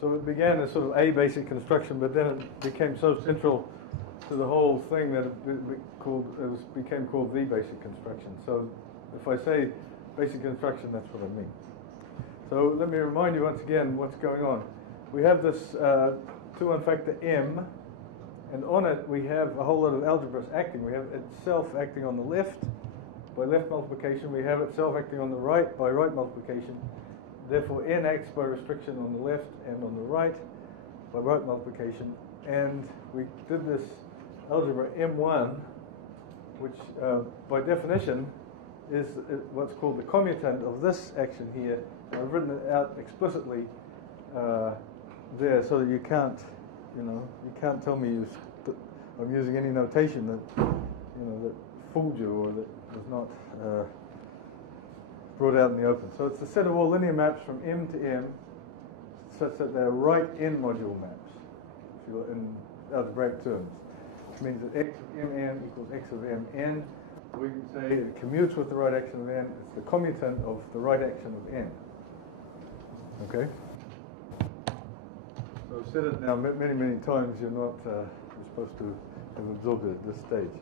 So it began as sort of a basic construction, but then it became so central to the whole thing that it became called the basic construction. So if I say basic construction, that's what I mean. So let me remind you once again what's going on. We have this 2-1 factor m, and on it we have a whole lot of algebras acting. We have itself acting on the left by left multiplication. We have itself acting on the right by right multiplication. Therefore, n acts by restriction on the left and on the right by right multiplication. And we did this algebra M1, which by definition is what's called the commutant of this action here. I've written it out explicitly there so that you can't tell me I'm using any notation that fooled you or that was not brought out in the open. So it's a set of all linear maps from M to M such that they're right n module maps, if you will, in algebraic terms, which means that x of mn equals x of mn. We can say it commutes with the right action of n. It's the commutant of the right action of n. Okay? So I've said it now many, many times. You're supposed to have absorbed it at this stage.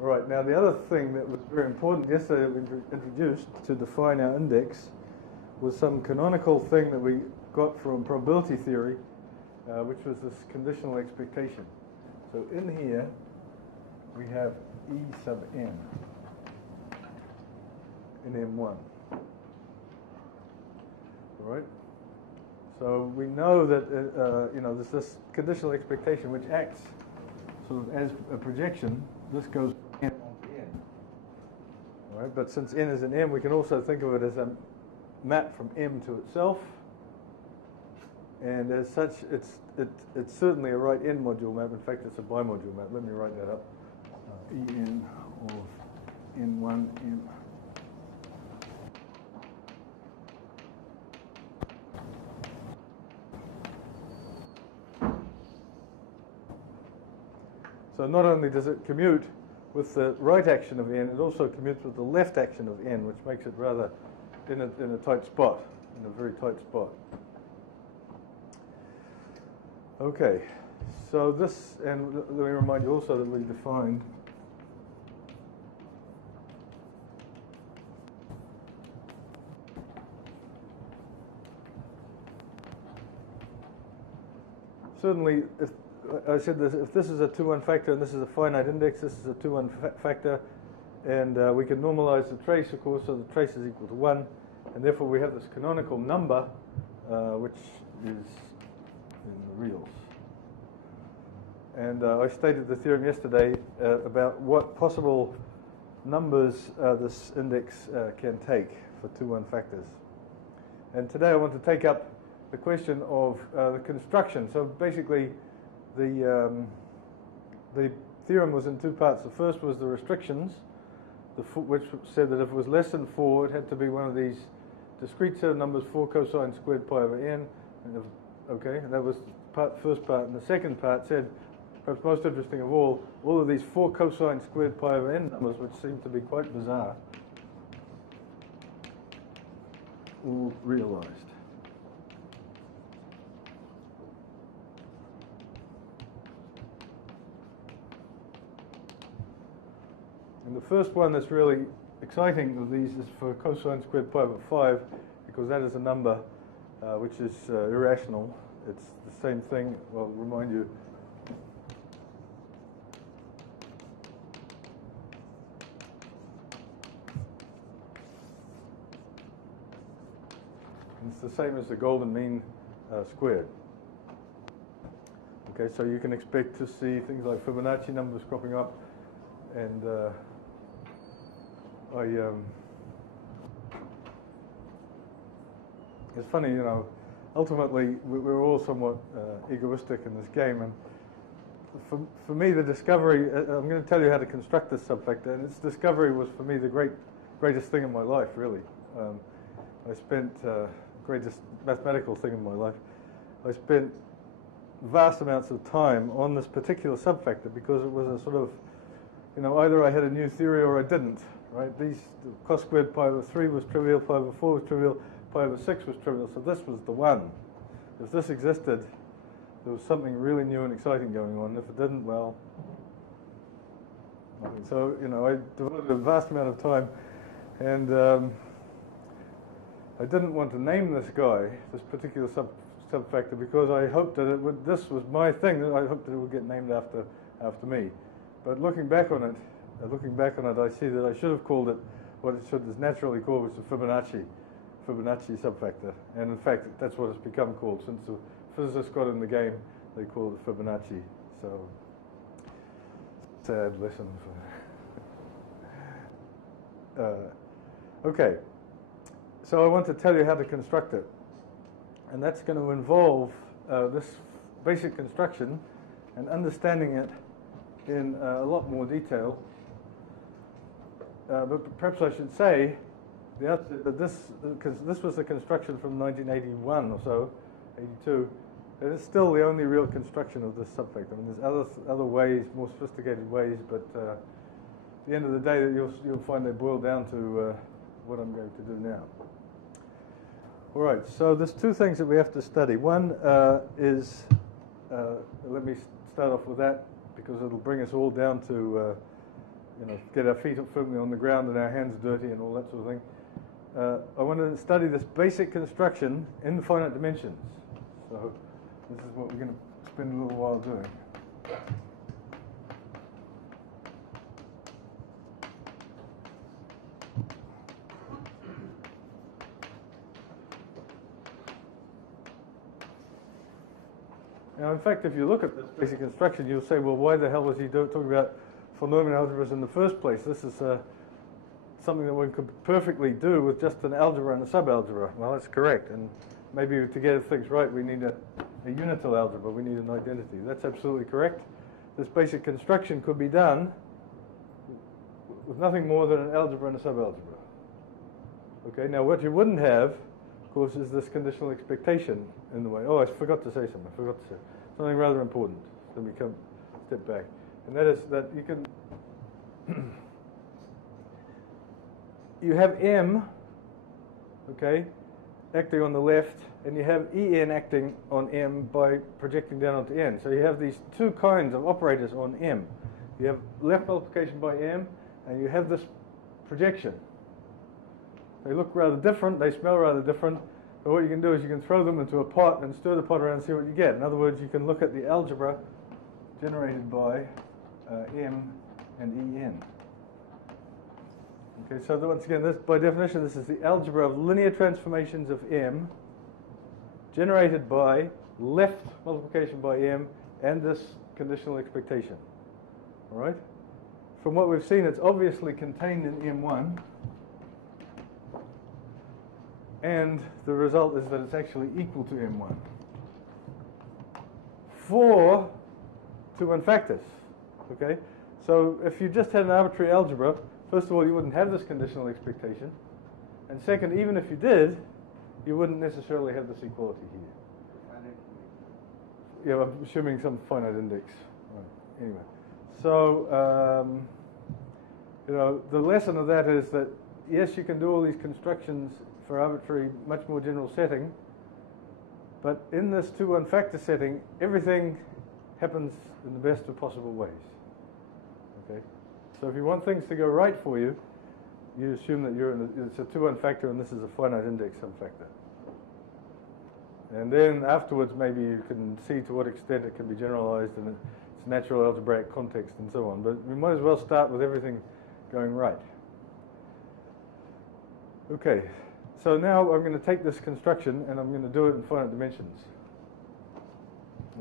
All right, now the other thing that was very important yesterday that we introduced to define our index was some canonical thing that we got from probability theory, which was this conditional expectation. So in here, we have E sub n in M1. All right? So we know that there's this conditional expectation which acts sort of as a projection. This goes from n onto n. All right? But since n is an m, we can also think of it as a map from m to itself. And as such, it's certainly a right n module map. In fact, it's a bimodule map. Let me write that up. En of n1 m. So not only does it commute with the right action of n, it also commutes with the left action of n, which makes it rather in a tight spot, in a very tight spot. Okay, so this, and let me remind you also that we defined certainly, if I said this, if this is a 2-1 factor and this is a finite index, this is a 2-1 factor, and we can normalize the trace, of course, so the trace is equal to 1, and therefore we have this canonical number, which is in the reals. And I stated the theorem yesterday about what possible numbers this index can take for 2-1 factors. And today I want to take up the question of the construction. So basically, the theorem was in two parts. The first was the restrictions, which said that if it was less than 4, it had to be one of these discrete set of numbers, 4 cosine squared pi over n. And and that was the first part. And the second part said, perhaps most interesting of all of these 4 cosine squared pi over n numbers, which seem to be quite bizarre, all realized. And the first one that's really exciting of these is for cosine squared pi over 5, because that is a number which is irrational. It's the same thing, well, I'll remind you. It's the same as the golden mean squared. Okay, so you can expect to see things like Fibonacci numbers cropping up, and it's funny, ultimately we're all somewhat egoistic in this game, and for me the discovery, I'm going to tell you how to construct this subfactor, and its discovery was for me the greatest thing in my life, really. I spent, greatest mathematical thing in my life, I spent vast amounts of time on this particular subfactor because it was a sort of, either I had a new theory or I didn't, right? These, cos squared pi over 3 was trivial, pi over 4 was trivial, pi over 6 was trivial, so this was the one. If this existed, there was something really new and exciting going on. If it didn't, well, nothing. So, you know, I devoted a vast amount of time, and I didn't want to name this guy, this particular subfactor, because I hoped that it would, this was my thing, that I hoped that it would get named after me. But looking back on it, I see that I should have called it what it is naturally called, which is the Fibonacci subfactor. And in fact, that's what it's become called. Since the physicists got in the game, they call it Fibonacci. So, sad lesson. Okay, so I want to tell you how to construct it. And that's going to involve this basic construction and understanding it in a lot more detail. But perhaps I should say that this was a construction from 1981 or so, 82, and it's still the only real construction of this subfactor. I mean, there's other ways, more sophisticated ways, but at the end of the day, you'll find they boil down to what I'm going to do now. All right, so there's two things that we have to study. One is, let me start off with that, because it'll bring us all down to you know, get our feet firmly on the ground and our hands dirty and all that sort of thing. I want to study this basic construction in finite dimensions. So this is what we're going to spend a little while doing. Now, in fact, if you look at this basic construction, you'll say, well, why the hell was he talking about Von-Neumann algebras in the first place? This is something that one could perfectly do with just an algebra and a subalgebra. Well, that's correct. And maybe to get things right, we need a unital algebra. We need an identity. That's absolutely correct. This basic construction could be done with nothing more than an algebra and a subalgebra. Okay, now what you wouldn't have, of course, is this conditional expectation in the way. Oh, I forgot to say something. I forgot to say something rather important. Let me step back. And that is that you can you have M, okay, acting on the left, and you have En acting on M by projecting down onto N. So you have these two kinds of operators on M. You have left multiplication by M, and you have this projection. They look rather different, they smell rather different, but what you can do is you can throw them into a pot and stir the pot around and see what you get. In other words, you can look at the algebra generated by M and En. Okay, so once again, this, by definition, this is the algebra of linear transformations of M generated by left multiplication by M and this conditional expectation. All right? From what we've seen, it's obviously contained in M1. And the result is that it's actually equal to M1 for 2 unfactors. Okay? So if you just had an arbitrary algebra, first of all, you wouldn't have this conditional expectation. And second, even if you did, you wouldn't necessarily have this equality here. Yeah, I'm assuming some finite index. Right. Anyway. So, you know, the lesson of that is that, yes, you can do all these constructions for arbitrary, much more general setting, but in this 2 1-factor setting, everything happens in the best of possible ways. Okay, so if you want things to go right for you, you assume that it's a 2 1-factor and this is a finite index subfactor. And then afterwards, maybe you can see to what extent it can be generalized in its natural algebraic context and so on. But we might as well start with everything going right. Okay. So now I'm going to take this construction and I'm going to do it in finite dimensions.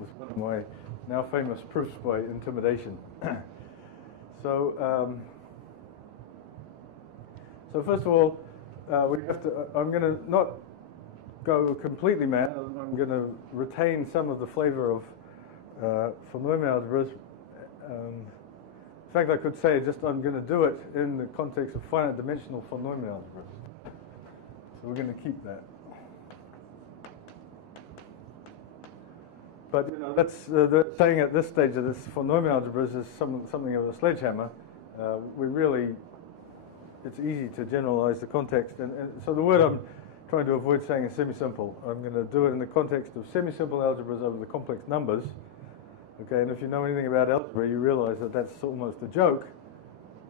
It's one of my now famous proofs by intimidation. So first of all, we have to. I'm going to not go completely mad. I'm going to retain some of the flavor of Von-Neumann algebras. In fact, I could say just I'm going to do it in the context of finite dimensional Von-Neumann algebras. So we're going to keep that. But you know, that's saying at this stage that this Von-Neumann algebras is something of a sledgehammer. It's easy to generalize the context. And so the word I'm trying to avoid saying a semi-simple. I'm going to do it in the context of semi-simple algebras over the complex numbers. Okay, and if you know anything about algebra, you realize that that's almost a joke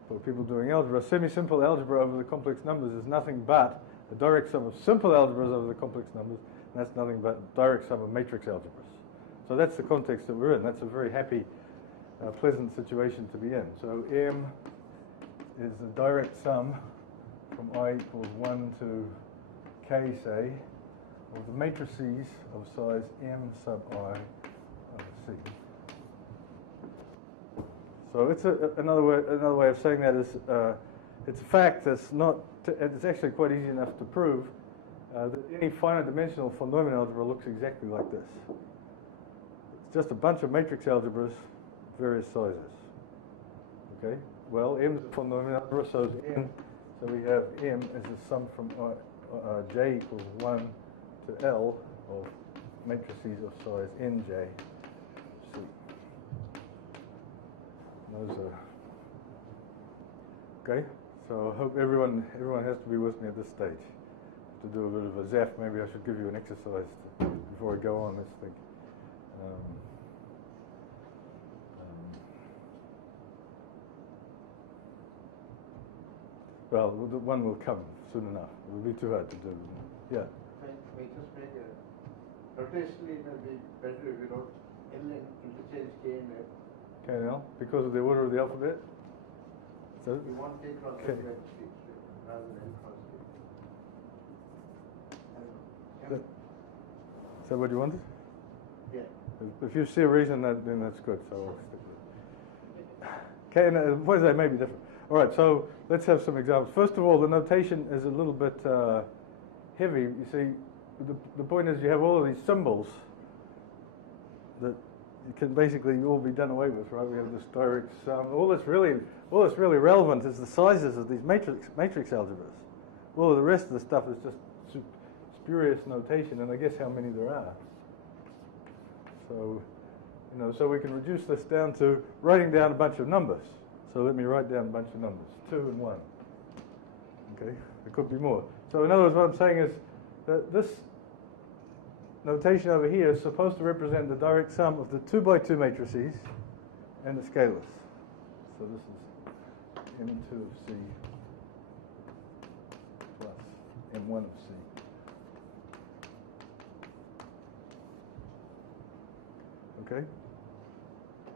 for people doing algebra. Semi-simple algebra over the complex numbers is nothing but a direct sum of simple algebras over the complex numbers, and that's nothing but a direct sum of matrix algebras. So that's the context that we're in. That's a very happy, pleasant situation to be in. So M is the direct sum from I equals 1 to K, say, of the matrices of size M sub I over C. So it's another way of saying that is it's a fact that's not. It's actually quite easy enough to prove that any finite dimensional von Neumann algebra looks exactly like this. It's just a bunch of matrix algebras, various sizes. Okay. Well, M is a von Neumann algebra, so is N. So we have M as a sum from J equals 1 to L of matrices of size Nj. C. Those are okay. So I hope everyone has to be with me at this stage. To do a bit of a zap, maybe I should give you an exercise before we go on. Let's think. Well, the one will come soon enough. It will be too hard to do. Yeah. May just make a rotationally it will be better if you wrote L and interchange K and L. K and L, because of the order of the alphabet? So you want K cross K. rather than L cross K. Is that what you wanted? Yeah. If you see a reason, then that's good. So I'll stick with it. K and L, what is that? May be different. All right, so let's have some examples. First of all, the notation is a little bit heavy. You see, the point is you have all of these symbols that you can basically all be done away with, right? We have this direct sum. All that's really relevant is the sizes of these matrix algebras. All of the rest of the stuff is just spurious notation, and I guess how many there are. So, so we can reduce this down to writing down a bunch of numbers. So let me write down a bunch of numbers, 2 and 1. Okay, there could be more. So in other words, what I'm saying is that this notation over here is supposed to represent the direct sum of the 2 by 2 matrices and the scalars. So this is M2 of C plus M1 of C. Okay?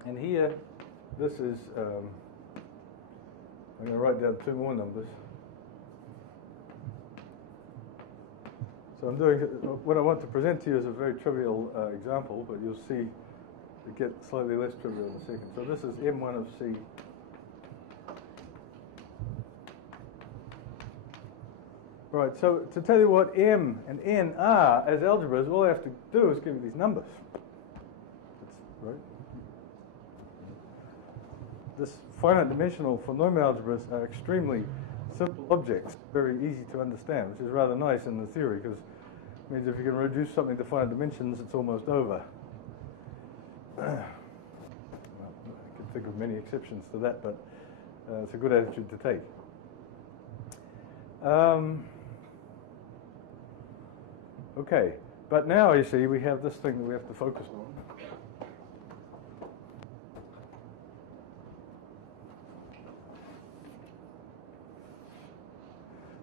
And here, this is, I'm going to write down 2 more numbers. So I'm doing, what I want to present to you is a very trivial example, but you'll see it get slightly less trivial in a second. So this is M1 of C. Right, so to tell you what M and N are as algebras, all I have to do is give you these numbers. That's right. This finite dimensional von Neumann algebras are extremely simple objects, very easy to understand, which is rather nice in the theory, because it means if you can reduce something to finite dimensions, it's almost over. Well, I can think of many exceptions to that, but it's a good attitude to take. Okay, but now you see we have this thing that we have to focus on.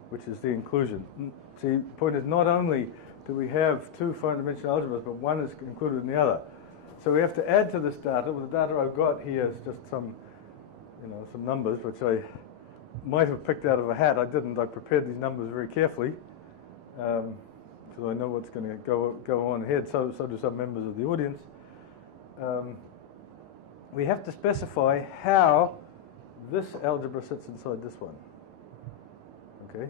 Which is the inclusion. See, the point is not only do we have 2 finite dimensional algebras, but one is included in the other. So we have to add to this data. Well, the data I've got here is just some numbers which I might have picked out of a hat. I didn't. I prepared these numbers very carefully because I know what's going to go on ahead. So do some members of the audience. We have to specify how this algebra sits inside this one. Okay,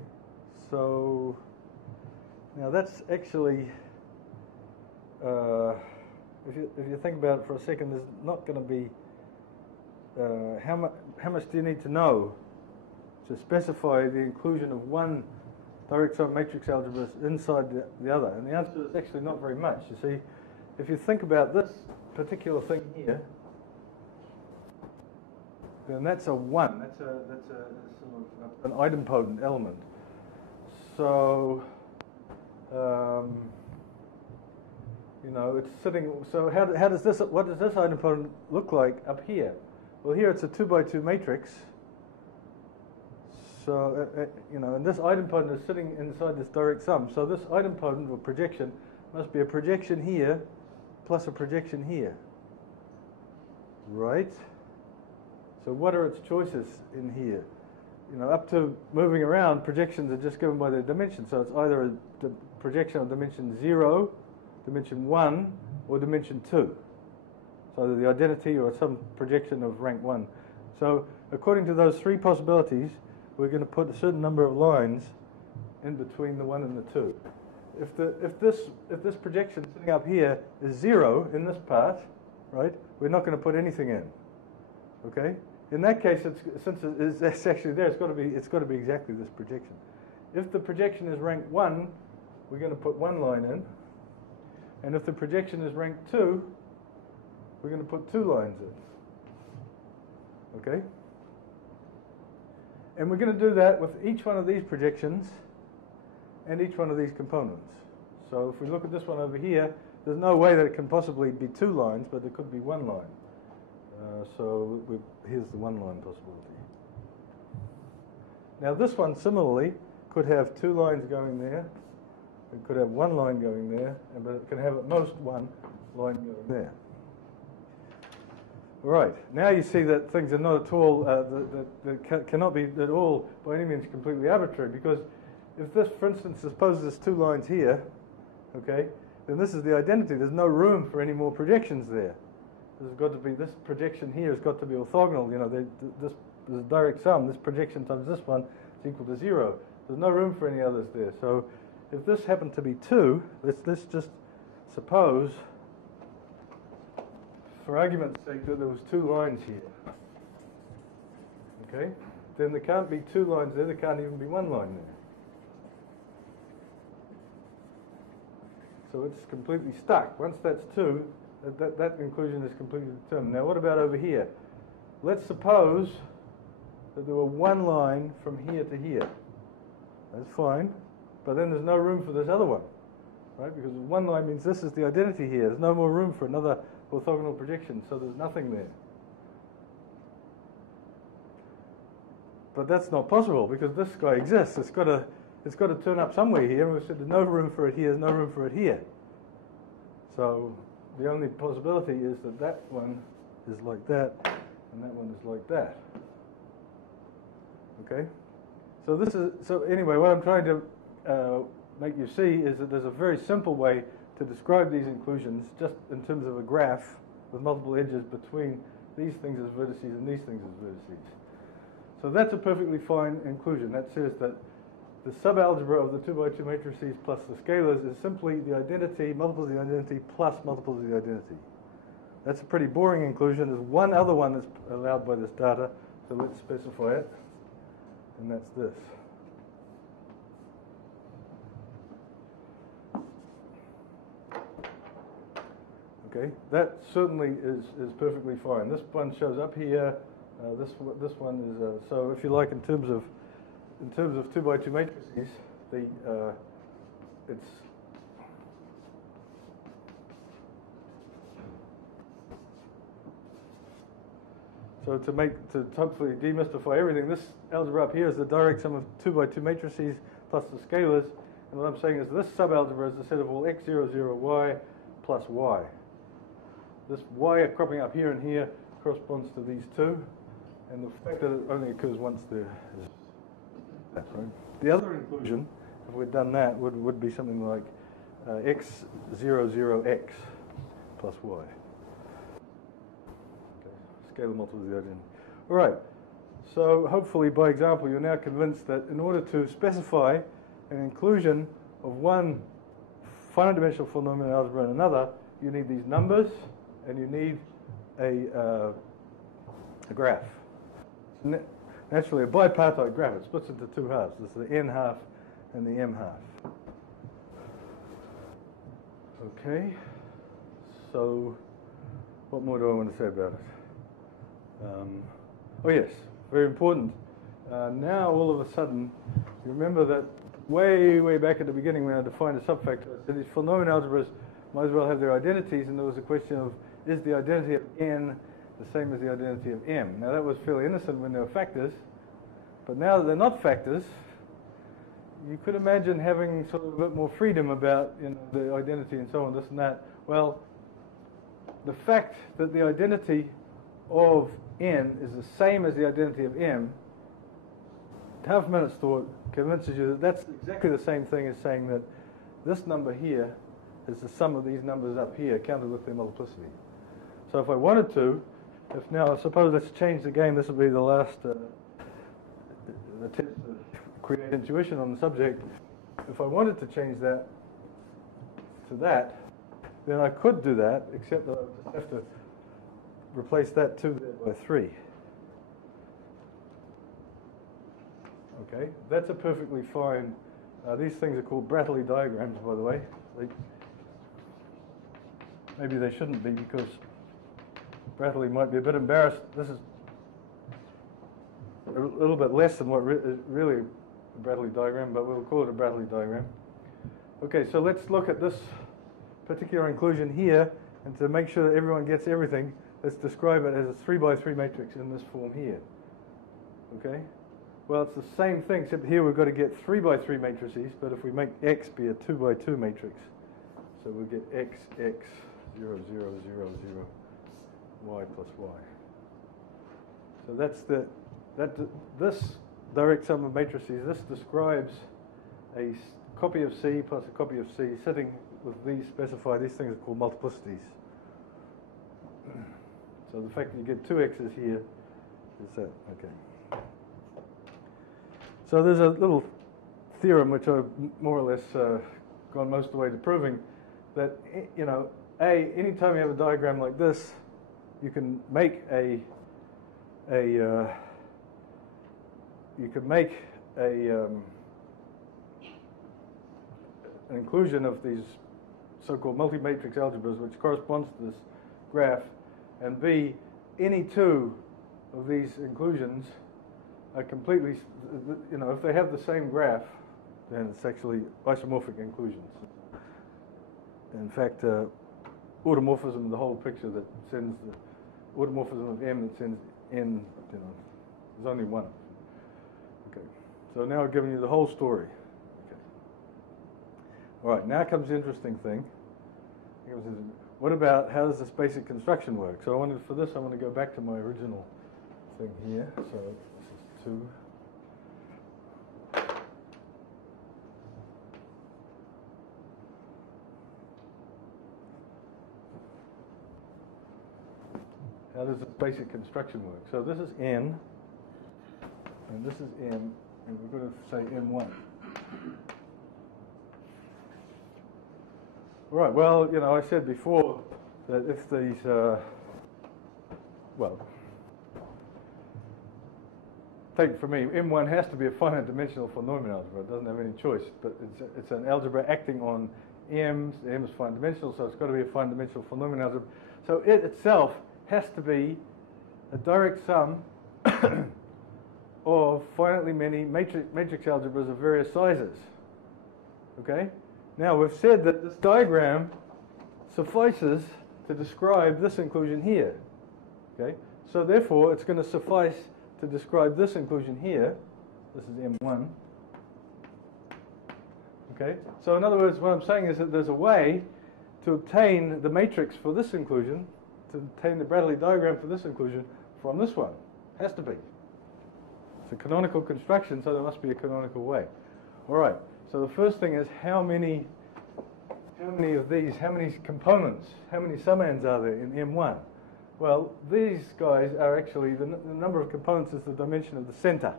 so now that's actually, if you think about it for a second, there's not going to be how much do you need to know to specify the inclusion of one direct sum matrix algebra inside the other? And the answer is actually not very much. You see, if you think about this particular thing here, then that's a 1. That's a sort of an idempotent element. So You know, it's sitting. So how does this? What does this idempotent look like up here? Well, here it's a 2 by 2 matrix. So you know, and this idempotent is sitting inside this direct sum. So this idempotent or projection must be a projection here plus a projection here, right? So what are its choices in here? You know, up to moving around, projections are just given by their dimension. So it's either a projection of dimension 0, dimension 1, or dimension 2. So either the identity or some projection of rank 1. So according to those three possibilities, we're going to put a certain number of lines in between the 1 and the 2. If this projection sitting up here is 0 in this part, right, we're not going to put anything in. Okay? In that case, since it's actually there, it's got to be exactly this projection. If the projection is rank 1, we're going to put one line in. And if the projection is rank 2, we're going to put 2 lines in. Okay? And we're going to do that with each one of these projections and each one of these components. So if we look at this one over here, there's no way that it can possibly be 2 lines, but it could be 1 line. Here's the 1 line possibility. Now this one similarly could have 2 lines going there. It could have 1 line going there, but it can have at most 1 line going there. All right, now you see that things are not at all, that cannot be at all by any means completely arbitrary, because if this, for instance, suppose there's 2 lines here, okay, then this is the identity. There's no room for any more projections there. There's got to be, this projection here has got to be orthogonal. You know, this is a direct sum. This projection times this one is equal to 0. There's no room for any others there. So if this happened to be 2, let's just suppose, for argument's sake, that there was 2 lines here. Okay? Then there can't be 2 lines there. There can't even be 1 line there. So it's completely stuck. Once that's 2, that inclusion is completely determined. Now what about over here? Let's suppose that there were 1 line from here to here. That's fine. But then there's no room for this other one, right? Because 1 line means this is the identity here. There's no more room for another orthogonal projection, so there's nothing there. But that's not possible because this guy exists. It's got to turn up somewhere here, and we said there's no room for it here, there's no room for it here. So the only possibility is that that one is like that, and that one is like that. Okay? So anyway, what I'm trying to make you see is that there's a very simple way to describe these inclusions just in terms of a graph with multiple edges between these things as vertices and these things as vertices. So that's a perfectly fine inclusion. That says that the subalgebra of the 2 by 2 matrices plus the scalars is simply the identity, multiples of the identity, plus multiples of the identity. That's a pretty boring inclusion. There's one other one that's allowed by this data, so let's specify it, and that's this. Okay, that certainly is perfectly fine. This one shows up here. This one is so if you like in terms of 2 by 2 matrices, it's so to hopefully demystify everything. This algebra up here is the direct sum of 2 by 2 matrices plus the scalars, and what I'm saying is this subalgebra is the set of all x0, 0, y plus y. This y cropping up here and here corresponds to these 2, and the fact that it only occurs once there is that, right? The other inclusion, if we'd done that, would be something like x00, 0x plus y. Okay. Scalar multiples of the identity. All right. So hopefully, by example, you're now convinced that in order to specify an inclusion of one finite dimensional full nominal algebra and another, you need these numbers and you need a graph. Naturally, a bipartite graph. It splits into 2 halves. There's the n half and the m half. Okay. So, what more do I want to say about it? Oh yes, very important. Now, all of a sudden, you remember that way back at the beginning when I defined a subfactor, I said these polynomial algebras might as well have their identities, and there was a question of, is the identity of n the same as the identity of m? Now that was fairly innocent when they were factors, but now that they're not factors, you could imagine having sort of a bit more freedom about, you know, the identity and so on, this and that. Well, the fact that the identity of n is the same as the identity of m, half a minute's thought convinces you that that's exactly the same thing as saying that this number here is the sum of these numbers up here counted with their multiplicity. So if I wanted to, if now, suppose let's change the game, this will be the last attempt to create intuition on the subject. If I wanted to change that to that, then I could do that, except that I would just have to replace that 2 there by 3. Okay, that's a perfectly fine, these things are called Brattley diagrams, by the way. Maybe they shouldn't be, because Brattley might be a bit embarrassed. This is a little bit less than what is really a Brattley diagram, but we'll call it a Brattley diagram. Okay, so let's look at this particular inclusion here, and to make sure that everyone gets everything, let's describe it as a 3 by 3 matrix in this form here. Okay? Well, it's the same thing, except here we've got to get 3 by 3 matrices, but if we make X be a 2 by 2 matrix, so we'll get X, 0, 0, 0, 0, Y plus Y. So that's this direct sum of matrices, this describes a copy of C plus a copy of C sitting with these specified, these things are called multiplicities. So the fact that you get 2 X's here is that, okay. So there's a little theorem which I've more or less gone most of the way to proving that, you know, anytime you have a diagram like this, you can make an inclusion of these so-called multi-matrix algebras which corresponds to this graph, and B, any 2 of these inclusions are completely, you know, if they have the same graph, then it's actually isomorphic inclusions. In fact, automorphism, the whole picture that sends the automorphism of M that sends N, you know, there's only one. Okay, so now I've given you the whole story. Okay. All right, now comes the interesting thing. What about how does this basic construction work? So I wanted, for this, I want to go back to my original thing here. So this is 2. How does this basic construction work? So this is N, and this is M, and we're going to say M1. All right, well, you know, I said before that if these, well, take it from me, M1 has to be a finite dimensional polynomial algebra. It doesn't have any choice, but it's an algebra acting on M. M is finite dimensional, so it's got to be a finite dimensional polynomial algebra. So it itself has to be a direct sum of finitely many matrix algebras of various sizes. Okay? Now we've said that this diagram suffices to describe this inclusion here. Okay? So therefore it's going to suffice to describe this inclusion here. This is M1. Okay? So in other words, what I'm saying is that there's a way to obtain the matrix for this inclusion, to obtain the Brattley diagram for this inclusion from this one. Has to be. It's a canonical construction, so there must be a canonical way. All right. So the first thing is how many of these, how many components, how many summands are there in M1? Well, these guys are actually, the number of components is the dimension of the center.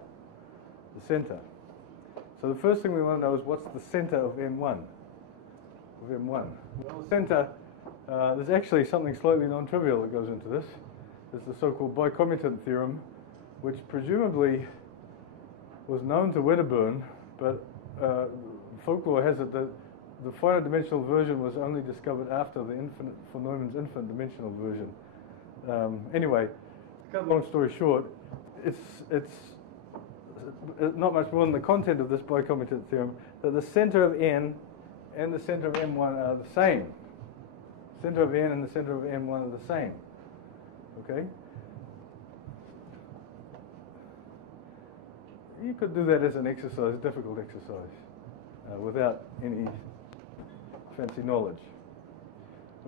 The center. So the first thing we want to know is what's the center of M1? Well, the center, there's actually something slightly non-trivial that goes into this. It's the so-called bicommutant theorem, which presumably was known to Wedderburn, but folklore has it that the finite dimensional version was only discovered after the von Neumann's infinite dimensional version. Anyway, to cut a long story short, it's not much more than the content of this bicommutative theorem, that the center of n and the center of M1 are the same. Center of n and the center of M1 are the same. Okay? You could do that as an exercise, difficult exercise, without any fancy knowledge.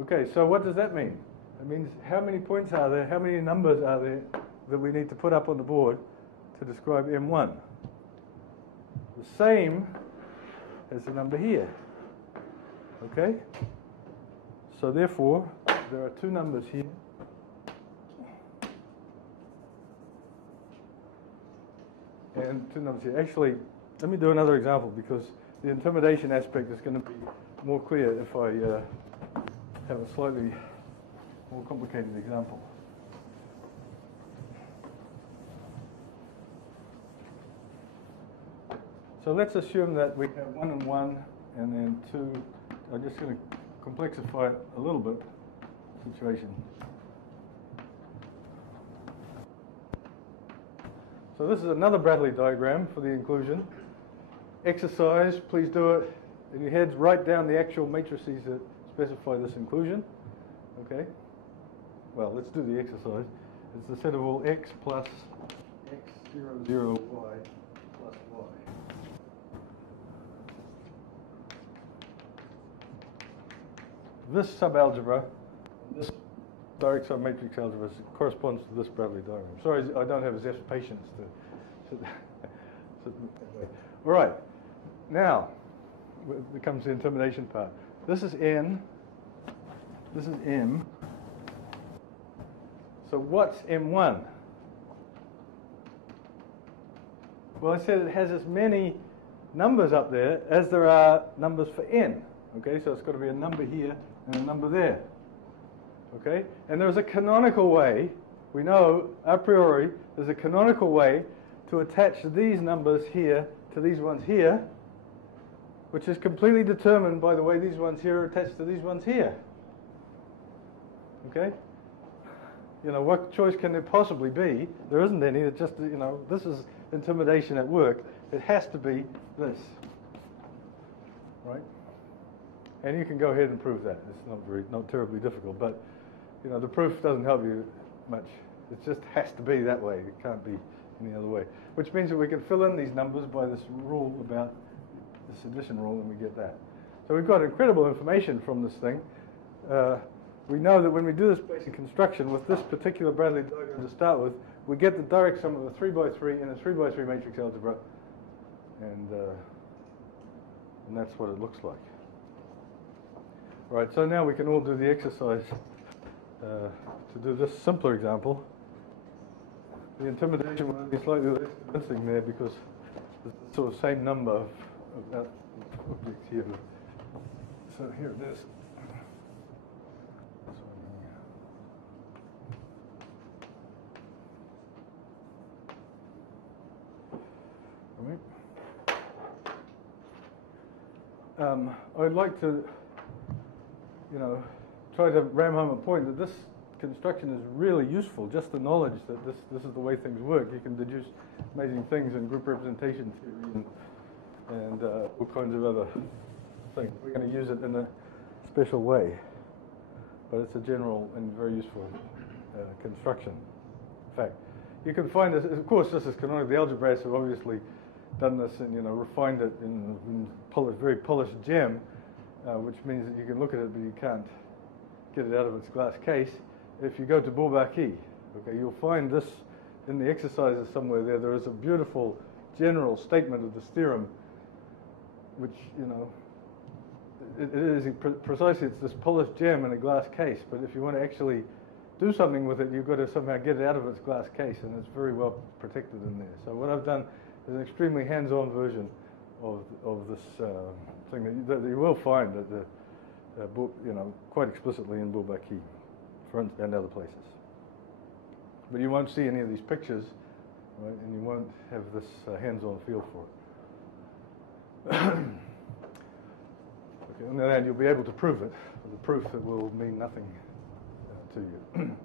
Okay, so what does that mean? It means how many points are there, how many numbers are there that we need to put up on the board to describe M1? The same as the number here. Okay? So therefore, there are two numbers here. And two numbers here. Actually, let me do another example because the intimidation aspect is going to be more clear if I have a slightly more complicated example. So let's assume that we have 1 and 1 and then 2. I'm just going to complexify it a little bit, situation. So this is another Brattley diagram for the inclusion. Exercise, please do it in your heads. Write down the actual matrices that specify this inclusion. Okay? Well, let's do the exercise. It's the set of all x plus x, 0, 0, y plus y. This subalgebra, this direct submatrix algebra corresponds to this Brattley diagram. Sorry, I don't have Zeph's patience to sit. All right. Now, comes the intimidation part. This is n. This is m. So what's m1? Well, I said it has as many numbers up there as there are numbers for n. Okay, so it's got to be a number here and a number there. Okay, and there's a canonical way, we know a priori, there's a canonical way to attach these numbers here to these ones here, which is completely determined by the way these ones here are attached to these ones here. Okay? You know, what choice can there possibly be? There isn't any. It's just, you know, this is intimidation at work. It has to be this. Right? And you can go ahead and prove that. It's not terribly difficult, but you know, the proof doesn't help you much. It just has to be that way. It can't be any other way. Which means that we can fill in these numbers by this rule about this addition rule, and we get that. So we've got incredible information from this thing. We know that when we do this basic construction with this particular Brattley diagram to start with, we get the direct sum of a 3 by 3 in a 3 by 3 matrix algebra, and that's what it looks like. All right, so now we can all do the exercise to do this simpler example. The intimidation will be slightly less convincing there because it's the sort of same number of objects here. So here it is. I'd like to, you know, try to ram home a point that this construction is really useful. Just the knowledge that this is the way things work. You can deduce amazing things in group representation theory and all kinds of other things. We're going to use it in a special way, but it's a general and very useful construction. In fact, you can find this. Of course, this is canonical. The algebras have obviously done this and, you know, refined it in very polished gem, which means that you can look at it, but you can't get it out of its glass case. If you go to Bourbaki, okay, you'll find this in the exercises somewhere there. There is a beautiful general statement of this theorem, which, you know, it is precisely, it's this polished gem in a glass case, but if you want to actually do something with it, you've got to somehow get it out of its glass case, and it's very well protected in there. So what I've done is an extremely hands-on version of this thing that you will find at the you know, quite explicitly in Bourbaki and other places. But you won't see any of these pictures, right, and you won't have this hands-on feel for it. Okay, on the other hand, you'll be able to prove it. With the proof, it will mean nothing to you.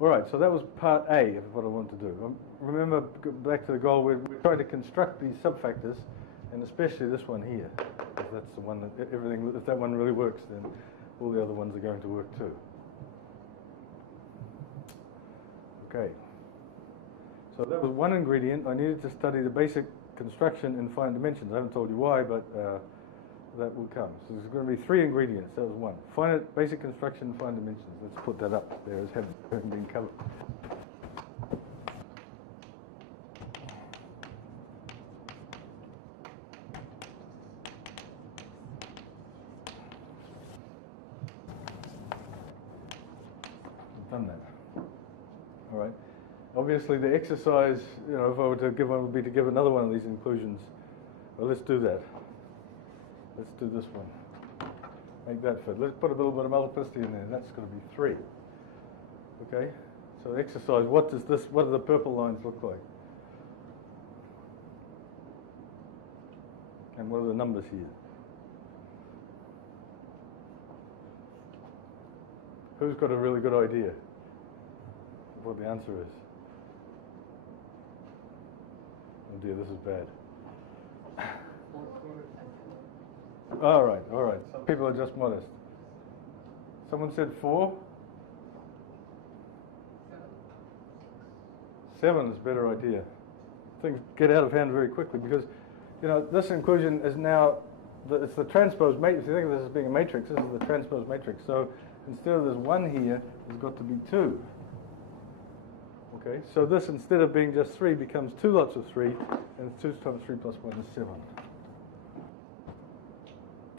All right, so that was part A of what I wanted to do. Remember, back to the goal, we're trying to construct these subfactors, and especially this one here. If that's the one that if that one really works, then all the other ones are going to work too. Okay. So that was one ingredient. I needed to study the basic construction in finite dimensions. I haven't told you why, but that will come. So there's going to be 3 ingredients. That was one. Finite basic construction in finite dimensions. Let's put that up there as having been covered. I've done that. All right. Obviously, the exercise, if I were to give one, would be to give another one of these inclusions. Well, let's do that. Let's do this one. Make that fit. Let's put a little bit of multiplicity in there. That's going to be 3. Okay? So exercise, what do the purple lines look like? And what are the numbers here? Who's got a really good idea of what the answer is? Oh dear, this is bad. All right. Some people are just modest. Someone said 4? 7 is a better idea. Things get out of hand very quickly because, this inclusion is now, it's the transpose matrix. If you think of this as being a matrix, this is the transpose matrix. So instead of this 1 here, there's got to be 2. Okay, so this, instead of being just 3, becomes 2 lots of 3, and 2 times 3 plus 1 is 7.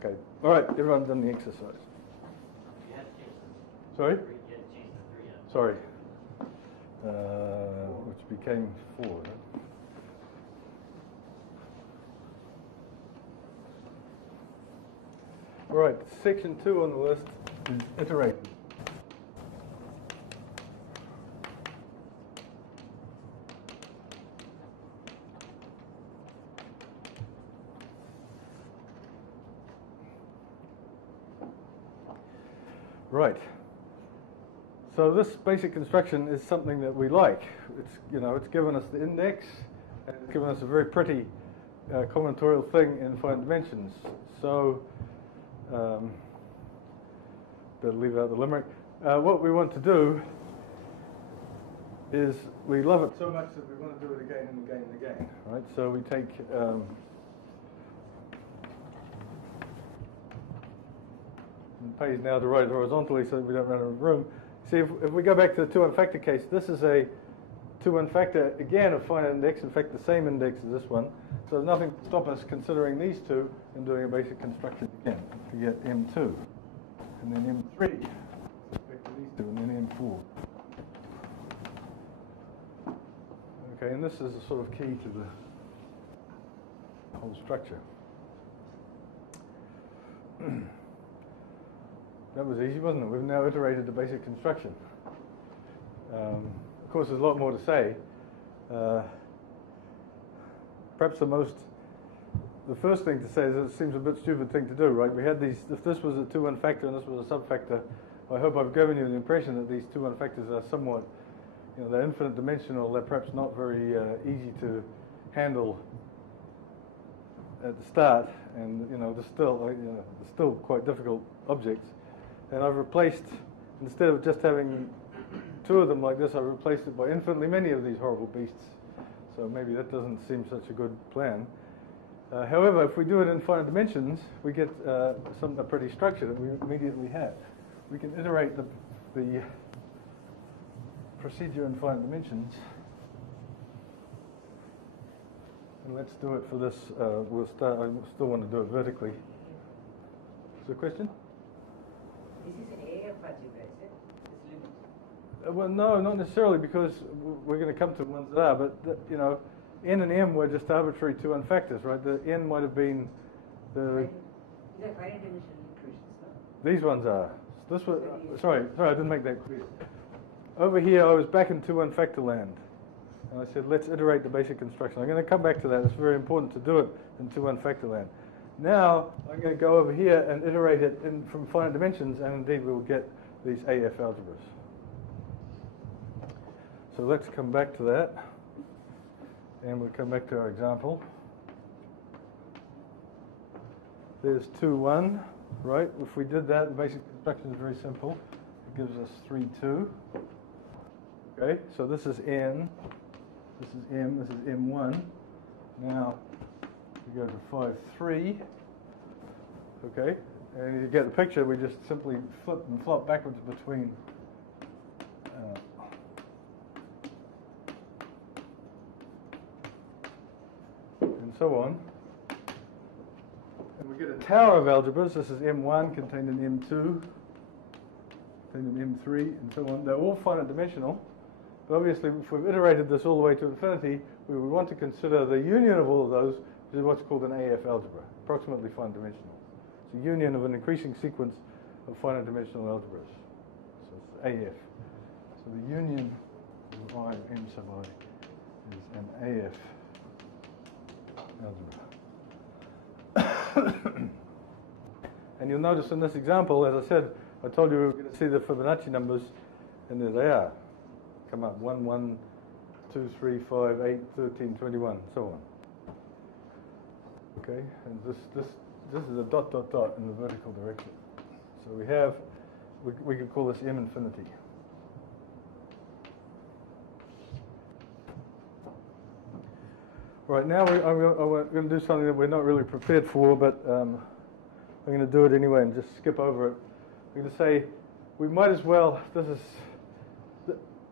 Okay, all right, everyone's done the exercise. You had to change the Sorry? You had to change the 3 up. Sorry. Which became 4. Right? All right, section 2 on the list is iterate. Right. So this basic construction is something that we like. It's given us the index, and it's given us a very pretty combinatorial thing in finite dimensions. So, better leave out the limerick. What we want to do is we love it so much that we want to do it again and again and again. Right. So we take. Pays now to write it horizontally so that we don't run out of room. See, if we go back to the 2-1 factor case, this is a 2-1 factor, again, of finite index, in fact, the same index as this one. So there's nothing to stop us considering these two and doing a basic construction again to get M2. And then M3, with respect to these two, and then M4. Okay, and this is a sort of key to the whole structure. That was easy, wasn't it? We've now iterated the basic construction. Of course, there's a lot more to say. Perhaps the first thing to say is it seems a bit stupid thing to do, right? We had these, if this was a 2-1 factor and this was a subfactor, I hope I've given you the impression that these 2-1 factors are somewhat, they're infinite dimensional, they're perhaps not very easy to handle at the start, and they're still quite difficult objects. And I've replaced, instead of just having 2 of them like this, I've replaced it by infinitely many of these horrible beasts. So maybe that doesn't seem such a good plan. However, if we do it in finite dimensions, we get a pretty structure that we immediately have. We can iterate the procedure in finite dimensions. And let's do it for this. We'll start. I still want to do it vertically. Is there a question? This is AF algebra, is it? This limit? Well, no, not necessarily, because we're going to come to ones that are. But n and m were just arbitrary 2-1 factors, right? The n might have been the. These are finite dimensional equations, no? These ones are. This was. Sorry, I didn't make that clear. Over here, I was back in 2-1 factor land, and I said, let's iterate the basic construction. I'm going to come back to that. It's very important to do it in 2-1 factor land. Now, I'm going to go over here and iterate it from finite dimensions, and indeed we will get these AF algebras. so let's come back to that. And we'll come back to our example. There's 2, 1, right? If we did that, the basic construction is very simple. It gives us 3, 2. Okay, so this is n, this is m, this is m1. Now, we go to 5, 3. Okay, and you get the picture, we just simply flip and flop backwards between and so on. And we get a tower of algebras. This is M1 contained in M2, contained in M3, and so on. They're all finite dimensional. But obviously, if we've iterated this all the way to infinity, we would want to consider the union of all of those, which is what's called an AF algebra, approximately finite dimensional. It's a union of an increasing sequence of finite dimensional algebras. So it's AF. So the union of I of M sub I is an AF algebra. And you'll notice in this example, as I said, I told you we were going to see the Fibonacci numbers, and there they are. Come up 1, 1, 2, 3, 5, 8, 13, 21, so on. Okay, and this is a dot, dot, dot in the vertical direction. So we have, we could call this M infinity. Right, now I'm going to do something that we're not really prepared for, but I'm going to do it anyway and just skip over it. I'm going to say, we might as well,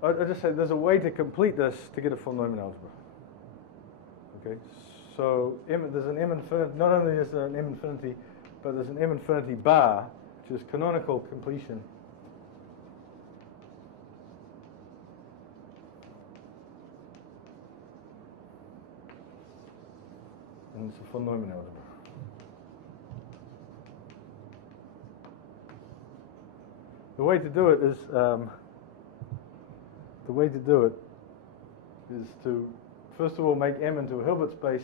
I just say there's a way to complete this to get a full Neumann algebra. Okay, so there's an M infinity, not only is there an M infinity, but there's an M infinity bar, which is canonical completion. And it's a full Neumann algebra. The way to do it is to first of all make M into a Hilbert space,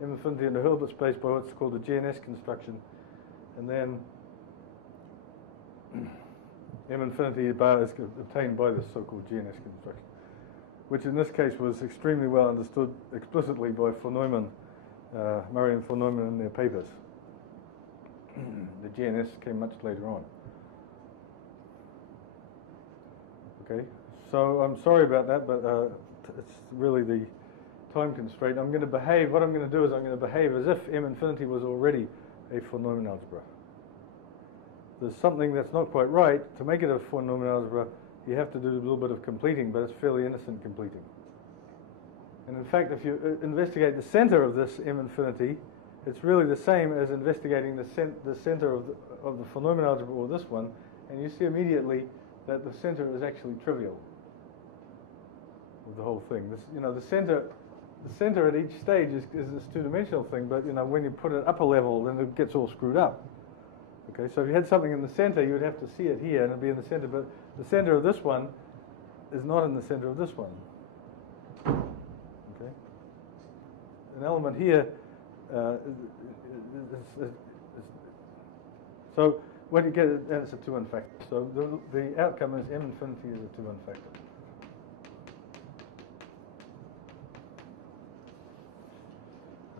M infinity into a Hilbert space by what's called a GNS construction, and then M infinity bar is obtained by this so-called GNS construction, which in this case was extremely well understood explicitly by von Neumann, Murray and von Neumann in their papers. The GNS came much later on. Okay, so I'm sorry about that, but it's really the time constraint. I'm going to behave, what I'm going to do is I'm going to behave as if M infinity was already a von Neumann algebra. There's something that's not quite right. To make it a von Neumann algebra, you have to do a little bit of completing, but it's fairly innocent completing. And in fact, if you investigate the center of this M infinity, it's really the same as investigating the center of the von Neumann algebra, or this one, and you see immediately that the center is actually trivial of the whole thing. This, the center at each stage is this two-dimensional thing, but when you put it up a level, then it gets all screwed up. Okay, so if you had something in the center, you would have to see it here, and it'd be in the center, but the center of this one is not in the center of this one. Okay, an element here so when you get it, then it's a 2-1 factor. So the outcome is M infinity is a 2-1 factor.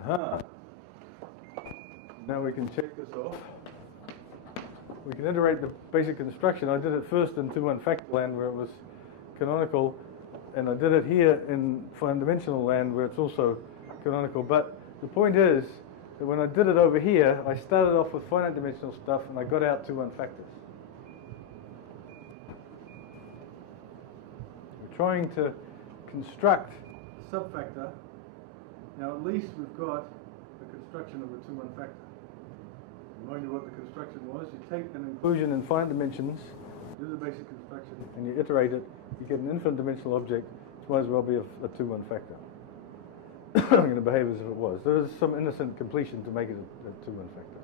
Aha. Now we can check this off. We can iterate the basic construction. I did it first in 2-1 factor land where it was canonical, and I did it here in finite dimensional land where it's also canonical. But the point is that when I did it over here, I started off with finite dimensional stuff and I got out 2-1 factors. We're trying to construct a subfactor. Now at least we've got the construction of a 2-1 factor. Remind you what the construction was. You take an inclusion in finite dimensions, do the basic construction, and you iterate it. You get an infinite dimensional object, which might as well be a 2-1 factor. I'm going to behave as if it was. There is some innocent completion to make it a 2-1 factor.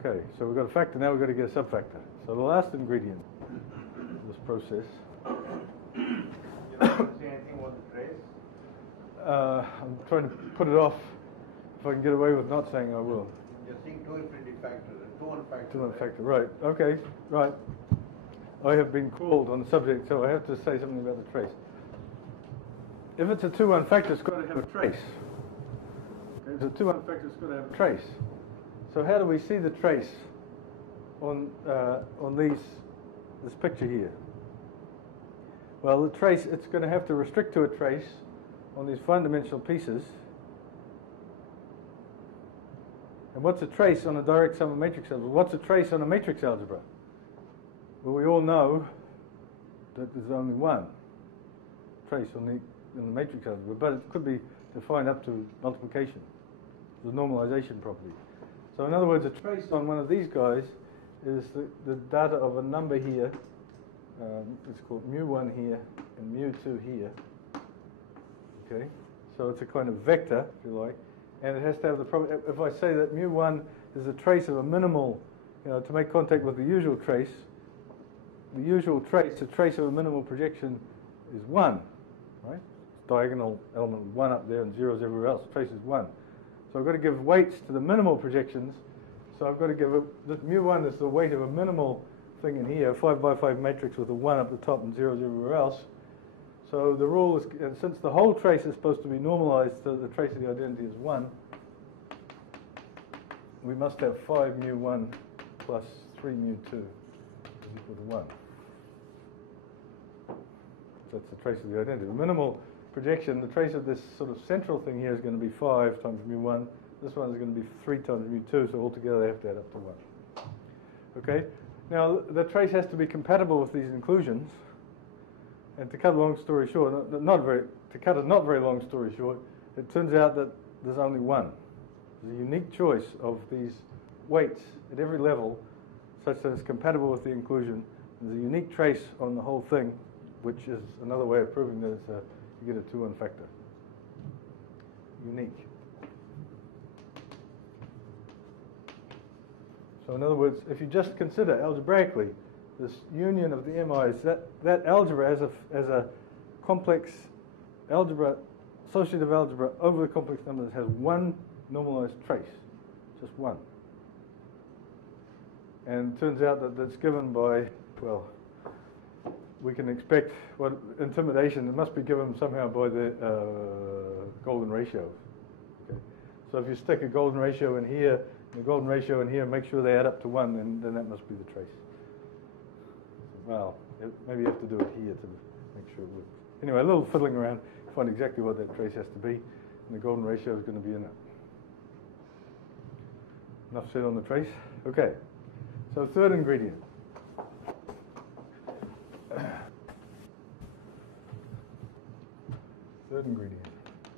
Okay, so we've got a factor, now we've got to get a subfactor. So the last ingredient of this process. You don't want to say anything about the trace? I'm trying to put it off. If I can get away with not saying I will. You're saying 2 infinity factor, a 2-1 factor. 2-1 factor, right. Okay, right. I have been called on the subject, so I have to say something about the trace. If it's a 2-1 factor, it's got to have a trace. If it's a 2-1 factor, it's got to have a trace. So how do we see the trace on this picture here? Well, the trace, it's going to have to restrict to a trace on these one-dimensional pieces. And what's a trace on a direct sum of matrix algebra? What's a trace on a matrix algebra? Well, we all know that there's only one trace on the matrix algebra, but it could be defined up to multiplication, the normalization property. So in other words, a trace on one of these guys is the data of a number here. It's called mu1 here and mu2 here. Okay, so it's a kind of vector, if you like, and it has to have the property. If I say that mu1 is a trace of a minimal, to make contact with the usual trace, the trace of a minimal projection is 1, right? Diagonal element 1 up there and zeros everywhere else. Trace is 1. So I've got to give weights to the minimal projections. So I've got to give this mu1 is the weight of a minimal thing in here, 5x5 matrix with a 1 up the top and zeros everywhere else. So the rule is, and since the whole trace is supposed to be normalized so the trace of the identity is 1, we must have 5 mu1 plus 3 mu2 is equal to 1. So that's the trace of the identity. The minimal projection, the trace of this sort of central thing here is going to be 5 times mu1. This one is going to be 3 times mu2, so altogether they have to add up to 1. Okay? Now, the trace has to be compatible with these inclusions. And to cut a long story short, to cut a not very long story short, it turns out that there's only one. There's a unique choice of these weights at every level such that it's compatible with the inclusion. There's a unique trace on the whole thing, which is another way of proving that it's you get a 2-1 factor. Unique. So in other words, if you just consider algebraically this union of the MIs, that algebra as a complex algebra, associative algebra over the complex numbers has one normalized trace, just one. And it turns out that that's given by, well, we can expect what intimidation, it must be given somehow by the golden ratio. Okay? So if you stick a golden ratio in here, and a golden ratio in here, make sure they add up to 1, then that must be the trace. Well, maybe you have to do it here to make sure it works. Anyway, a little fiddling around to find exactly what that trace has to be, and the golden ratio is going to be in it. Enough said on the trace? Okay. So third ingredient. Third ingredient.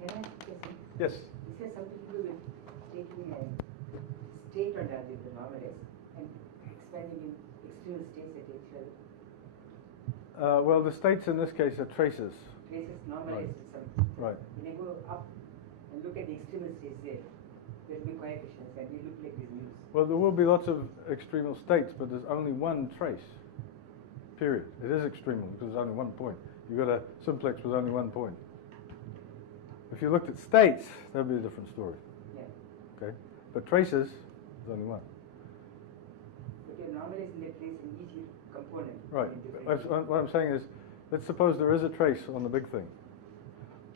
Can I just Yes. This has something to do with taking a state on the normalize and expanding in external states at each level. Well, the states in this case are traces. Traces normalize Right. with some. Right. When I go up and look at the extremal states there will be coefficients and they look like these mu's. Well, there will be lots of extremal states, but there's only one trace. Period. It is extremal because there's only one point. You've got a simplex with only one point. If you looked at states, that would be a different story. Yeah. Okay. But traces, there's only one. But you're normalizing the trace in each component. Right. in different- What I'm saying is, let's suppose there is a trace on the big thing.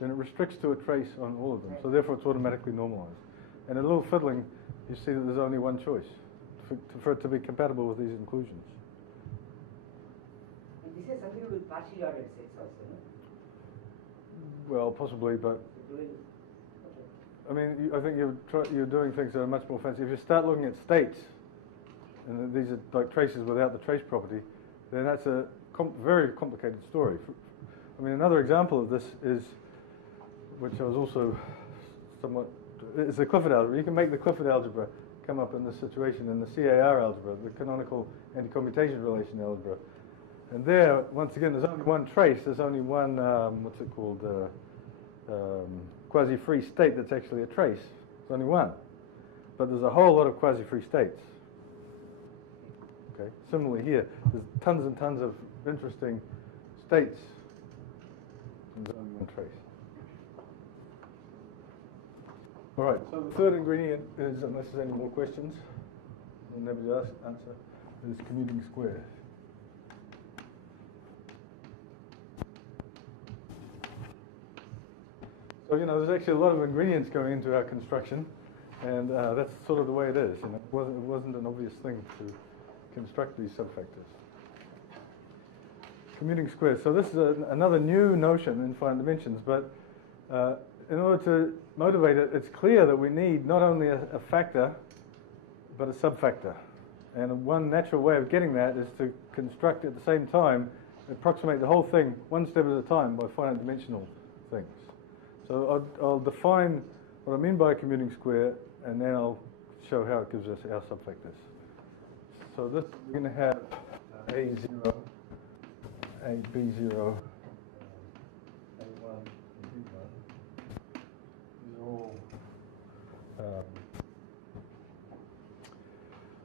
Then it restricts to a trace on all of them. So therefore it's automatically normalized. And a little fiddling, you see that there's only one choice for it to be compatible with these inclusions. And this has something to do with partially ordered sets also, no? Well, possibly, but Okay. I mean, I think you're doing things that are much more fancy. If you start looking at states, and these are like traces without the trace property, then that's a very complicated story. I mean, another example of this is, which I was also somewhat, is the Clifford algebra. You can make the Clifford algebra come up in this situation in the CAR algebra, the canonical anti-commutation relation algebra. And there, once again, there's only one trace. There's only one, what's it called, quasi-free state that's actually a trace. There's only one. But there's a whole lot of quasi-free states. Okay. Similarly here, there's tons and tons of interesting states. And there's only one trace. All right, so the third ingredient is, unless there's any more questions, and nobody else answer, is commuting squares. So, there's actually a lot of ingredients going into our construction, and that's sort of the way it is. It wasn't an obvious thing to construct these subfactors. Commuting squares. So this is another new notion in finite dimensions, but in order to motivate it, it's clear that we need not only a factor, but a subfactor. And one natural way of getting that is to construct at the same time, approximate the whole thing one step at a time by finite dimensional things. So I'll define what I mean by a commuting square, and then I'll show how it gives us our subfactors. So this, we're going to have A0, AB0, A1, and B1. These are all,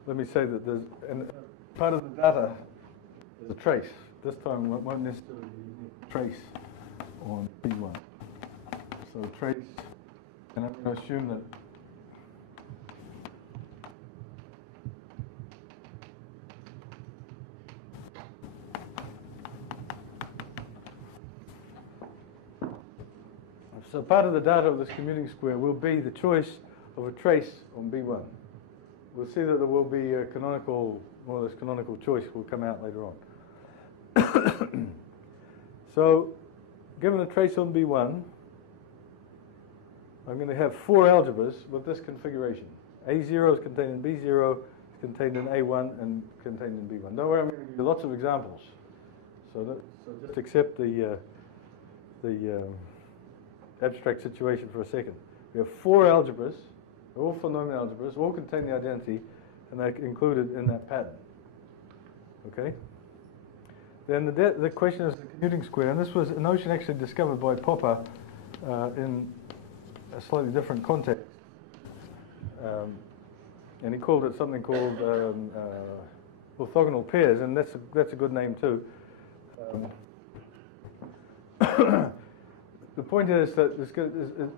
let me say that there's, and part of the data is a trace. This time we won't necessarily need a trace on B1. So trace, and I'm going to assume that so part of the data of this commuting square will be the choice of a trace on B1. We'll see that there will be a canonical, more or less canonical choice will come out later on. So, given a trace on B1, I'm going to have 4 algebras with this configuration. A0 is contained in B0, is contained in A1, and contained in B1. Don't worry, I'm going to give you lots of examples. So just accept the abstract situation for a second. We have 4 algebras, they're all polynomial algebras, all contain the identity, and they're included in that pattern. Okay? Then the question is the commuting square, and this was a notion actually discovered by Popper in a slightly different context. And he called it something called orthogonal pairs, and that's a good name too. The point is that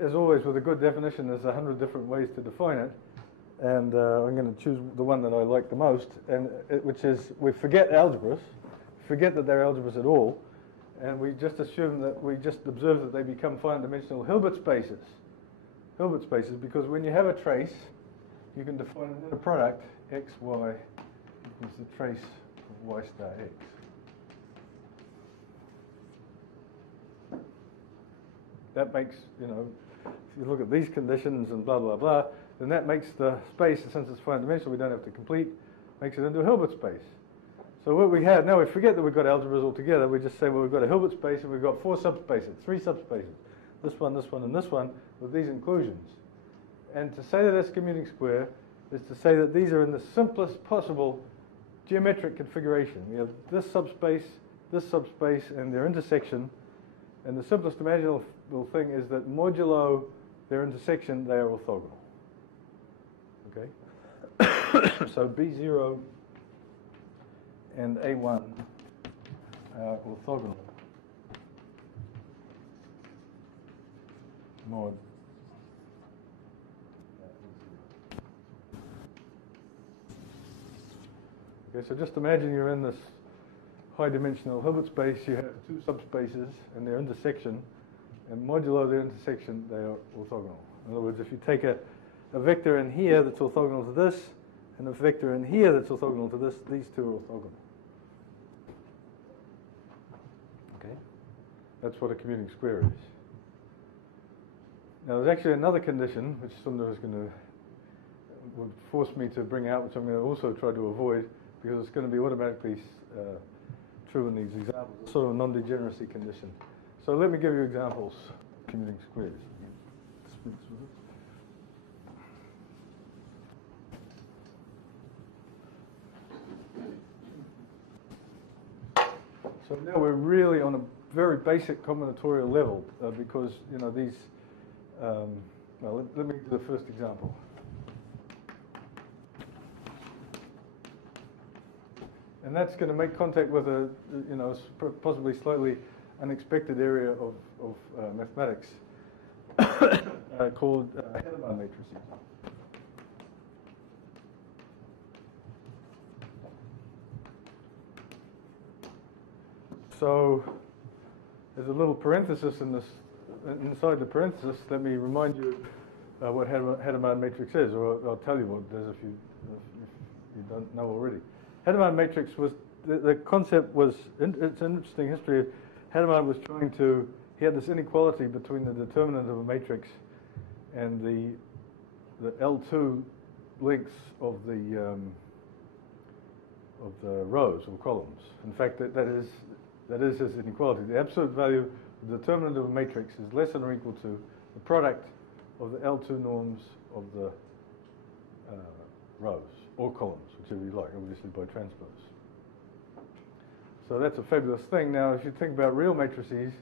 as always with a good definition, there's 100 different ways to define it, and I'm going to choose the one that I like the most, and which is we forget algebras, forget that they're algebras at all, and we just assume that we just observe that they become finite dimensional Hilbert spaces. Hilbert spaces, because when you have a trace, you can define a product x, y equals the trace of y star x. That makes, if you look at these conditions and blah, blah, blah, then that makes the space, since it's finite dimensional, we don't have to complete, makes it into a Hilbert space. So what we have, now we forget that we've got algebras altogether, we just say, well, we've got a Hilbert space and we've got 4 subspaces, 3 subspaces, this one, and this one, with these inclusions. And to say that that's commuting square is to say that these are in the simplest possible geometric configuration. We have this subspace, and their intersection, and the simplest imaginable thing is that modulo their intersection, they are orthogonal. Okay? So B0 and A1 are orthogonal mod. Okay, so just imagine you're in this high-dimensional Hilbert space. You have 2 subspaces and their intersection, and modulo their intersection, they are orthogonal. In other words, if you take a vector in here that's orthogonal to this, and a vector in here that's orthogonal to this, these 2 are orthogonal. Okay? That's what a commuting square is. Now, there's actually another condition, which Sundar would force me to bring out, which I'm going to also try to avoid, because it's going to be automatically true in these examples. It's sort of a non-degeneracy condition. So let me give you examples of commuting squares. So now we're really on a very basic combinatorial level because these. Well, let me do the first example. And that's going to make contact with a, possibly slightly unexpected area of mathematics called Hadamard matrices. So there's a little parenthesis in this inside the parenthesis, let me remind you what Hadamard Matrix is, or I'll tell you what it is if you don't know already. Hadamard Matrix was, the concept was, it's an interesting history. Hadamard was trying to, he had this inequality between the determinant of a matrix and the L2 lengths of the rows or columns. In fact, that is his inequality. The absolute value, the determinant of a matrix is less than or equal to the product of the L2 norms of the rows or columns, whichever you like, obviously by transpose. So that's a fabulous thing. Now, if you think about real matrices,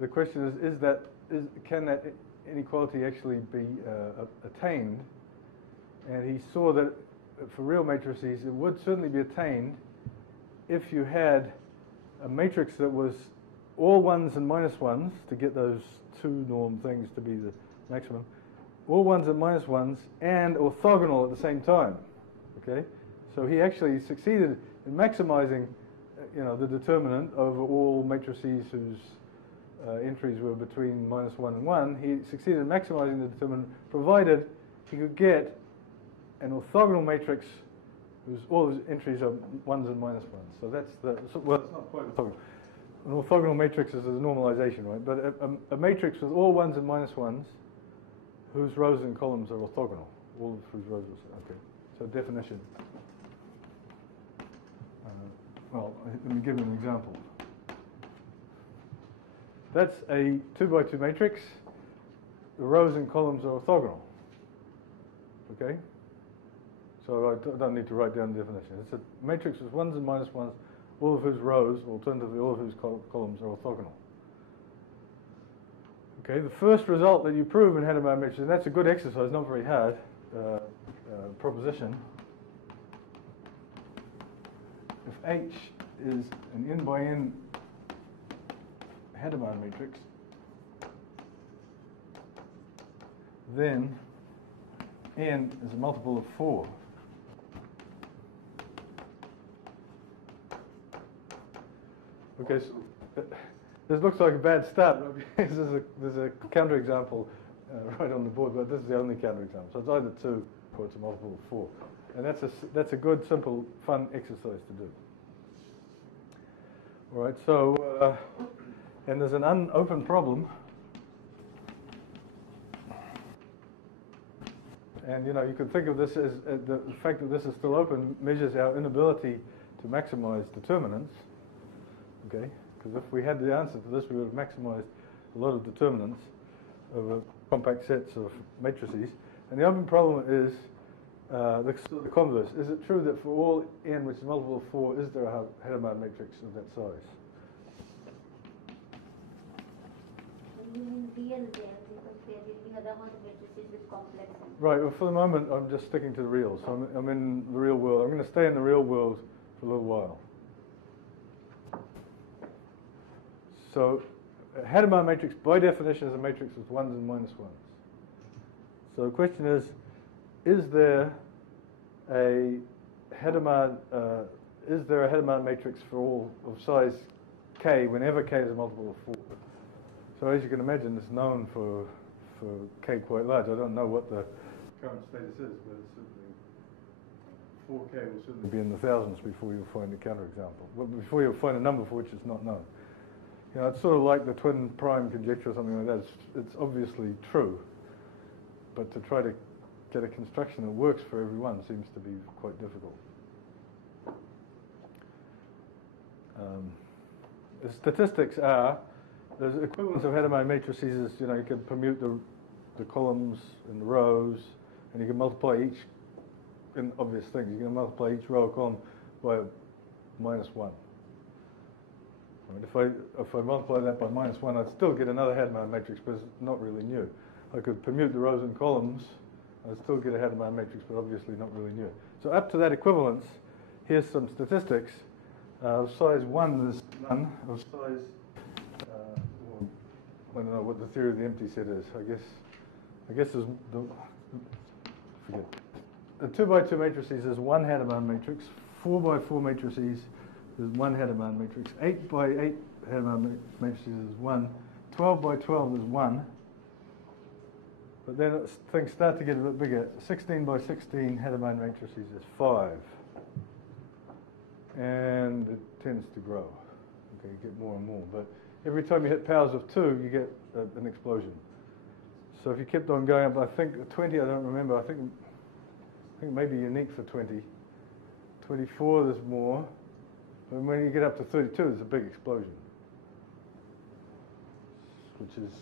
the question is can that inequality actually be attained? And he saw that for real matrices, it would certainly be attained if you had a matrix that was all ones and minus ones to get those two norm things to be the maximum, all ones and minus ones, and orthogonal at the same time. Okay, so he actually succeeded in maximizing, the determinant over all matrices whose entries were between -1 and 1. He succeeded in maximizing the determinant, provided he could get an orthogonal matrix whose all its entries are ones and minus ones. So that's well, it's not quite orthogonal. An orthogonal matrix is a normalization, right? But a matrix with all ones and minus ones, whose rows and columns are orthogonal, all of whose rows are okay. So definition. Well, let me give you an example. That's a 2 by 2 matrix. The rows and columns are orthogonal. Okay? So I don't need to write down the definition. It's a matrix with ones and minus ones, all of whose rows, alternatively all of whose columns are orthogonal. Okay, the first result that you prove in Hadamard matrices, and that's a good exercise, not very hard, proposition. If H is an n by n Hadamard matrix, then n is a multiple of 4. Okay, so this looks like a bad start. There's a counterexample right on the board, but this is the only counterexample. So it's either 2 or it's a multiple of 4. And that's a good, simple, fun exercise to do. All right, so, and there's an unopened problem. And, you can think of this as the fact that this is still open measures our inability to maximize determinants. Okay, because if we had the answer to this, we would have maximized a lot of determinants over compact sets of matrices. And the open problem is the converse. Is it true that for all n which is multiple of 4, is there a Hadamard matrix of that size? You mean real there, because there will be Hadamard matrices with complex. Right, well, for the moment, I'm just sticking to the real. So I'm in the real world. I'm going to stay in the real world for a little while. So a Hadamard matrix, by definition, is a matrix with ones and minus ones. So the question is there a Hadamard matrix for all of size k whenever k is a multiple of 4? So as you can imagine, it's known for k quite large. I don't know what the current status is, but it's certainly 4k will certainly be in the thousands before you'll find a counterexample. Well, before you'll find a number for which it's not known. It's sort of like the twin prime conjecture or something like that. It's obviously true, but to try to get a construction that works for everyone seems to be quite difficult. The statistics are, there's equivalence of Hadamard matrices. You can permute the columns and the rows, and you can multiply each, in obvious things, you can multiply each row or column by -1. If I multiply that by -1, I'd still get another Hadamard matrix, but it's not really new. I could permute the rows and columns, I'd still get a Hadamard matrix, but obviously not really new. So up to that equivalence, here's some statistics. Of size 1 is none. Of size, I don't know what the theory of the empty set is. I guess there's forget. The 2 by 2 matrices is 1 Hadamard matrix. 4 by 4 matrices is 1 Hadamard matrix. 8 by 8 Hadamard matrices is 1. 12 by 12 is 1. But then things start to get a bit bigger. 16 by 16 Hadamard matrices is 5. And it tends to grow. Okay, you get more and more. But every time you hit powers of 2, you get an explosion. So if you kept on going up, I think 20, I don't remember, I think it may be unique for 20. 24, there's more. But when you get up to 32, there's a big explosion. Which is,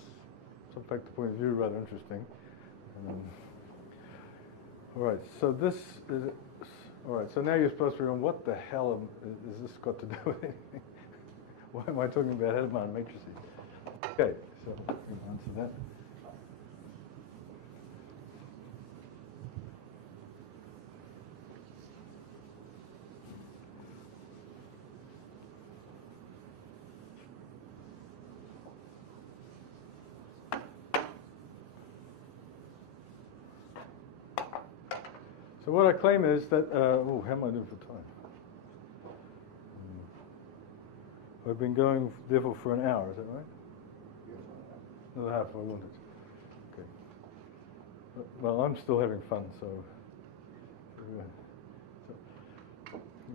from practical point of view, rather interesting. All right, so this is, all right, so now you're supposed to remember what the hell has this got to do with anything? Why am I talking about Hadamard matrices? Okay, so we can answer that. So what I claim is that, oh, how am I doing for time? I've been going, therefore, for an hour, is that right? Another half if I wanted. Okay. Well, I'm still having fun, so.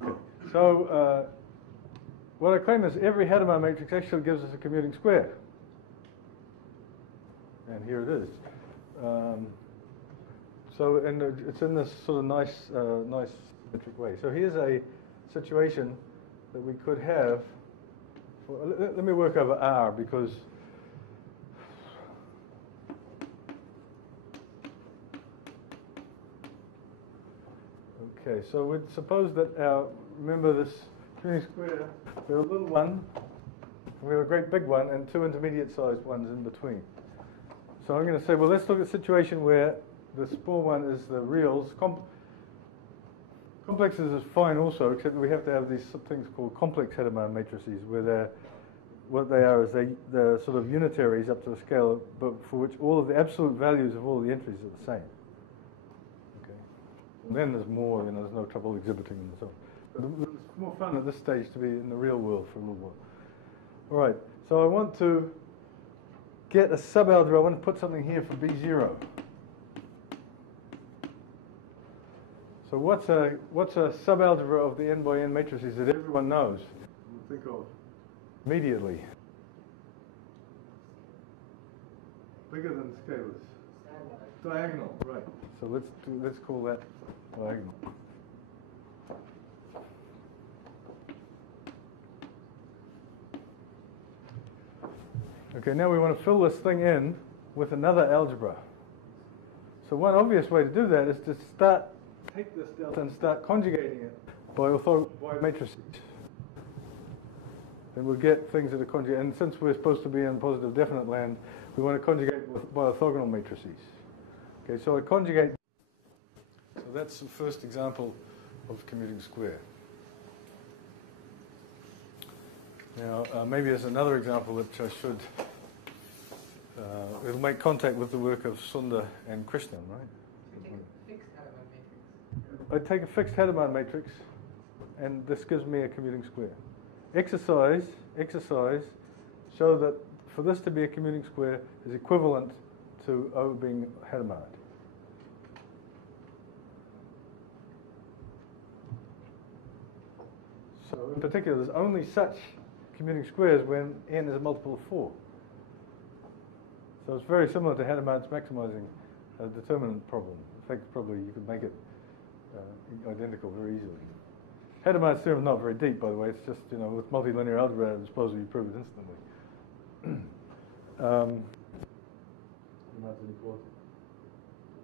Okay. So, what I claim is every Hadamard matrix actually gives us a commuting square. And here it is. So, and it's in this sort of nice symmetric way. So here's a situation that we could have. Let me work over R because okay. So we'd suppose that remember this commuting square. We have a little one, we have a great big one, and two intermediate-sized ones in between. So I'm going to say, well, let's look at a situation where the small one is the reals. Complexes is fine also, except we have to have these things called complex Hadamard matrices, where what they are is they're sort of unitaries up to a scale, but for which all of the absolute values of all the entries are the same. Okay. And then there's more, there's no trouble exhibiting them and so on. But it's more fun at this stage to be in the real world for a little while. All right, so I want to get a subalgebra. I want to put something here for B0. So what's a subalgebra of the n by n matrices that everyone knows? We'll think of immediately. Bigger than scalars. Diagonal, right. So let's call that diagonal. Okay, now we want to fill this thing in with another algebra. So one obvious way to do that is to take this delta and start conjugating it by matrices. And we'll get things that are conjugated. And since we're supposed to be in positive definite land, we want to conjugate by orthogonal matrices. Okay, so I conjugate. So that's the first example of commuting square. Now, maybe there's another example which I should. It'll make contact with the work of Sundar and Krishnan, right? I take a fixed Hadamard matrix, and this gives me a commuting square. Exercise, show that for this to be a commuting square is equivalent to O being Hadamard. So in particular, there's only such commuting squares when n is a multiple of 4. So it's very similar to Hadamard's maximizing determinant problem. In fact, probably you could make it identical very easily. Hadamard's theorem is not very deep, by the way. It's just, with multilinear algebra, I suppose you prove it instantly.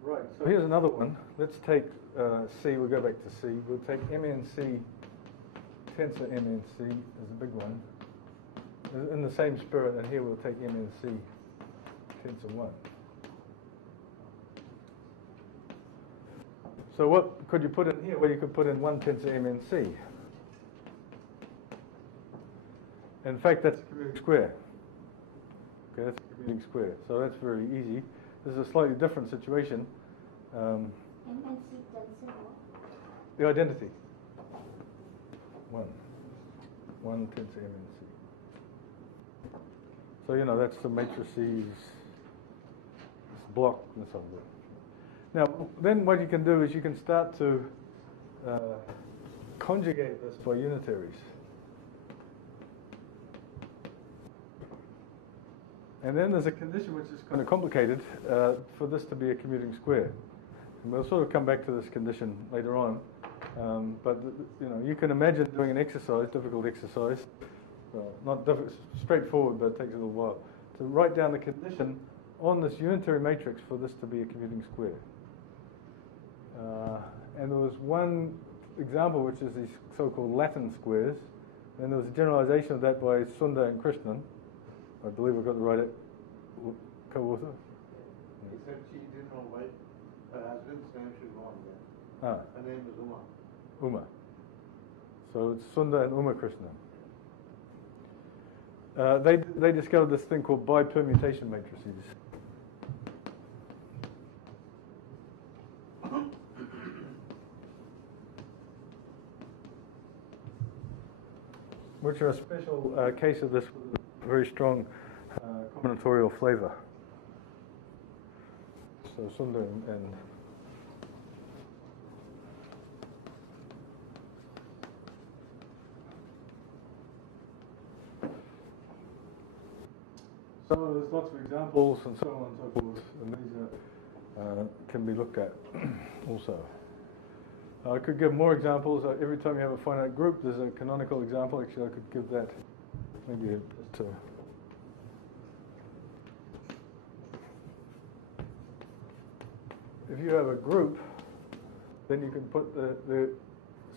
Right, so here's another one. Let's take C. We'll go back to C. We'll take MNC, tensor MNC as a big one. In the same spirit, and here we'll take MNC, tensor 1. So what could you put in here? Well, you could put in 1 tensor MNC. In fact, that's a commuting square. Okay, that's a commuting square. So that's very easy. This is a slightly different situation. MNC tensor what? The identity. 1 tensor MNC. So, you know, that's the matrices, this block and so on. Now, then what you can do is you can start to conjugate this by unitaries. And then there's a condition which is kind of complicated for this to be a commuting square. And we'll sort of come back to this condition later on. But you know, you can imagine doing an exercise, difficult exercise, not straightforward, but it takes a little while, to write down the condition on this unitary matrix for this to be a commuting square. And there was one example, which is these so-called Latin squares, and there was a generalization of that by Sundar and Krishnan. I believe I got the right co-author. He said she didn't know why her husband's name should go on there. Her name is Uma. Uma. So it's Sundar and Uma Krishnan. They discovered this thing called bipermutation matrices. Which are a special case of this with a very strong combinatorial flavor. So Sundar and so there's lots of examples and so on and so forth, and these can be looked at also. I could give more examples. Every time you have a finite group, there's a canonical example. Actually, I could give that maybe just if you have a group, then you can put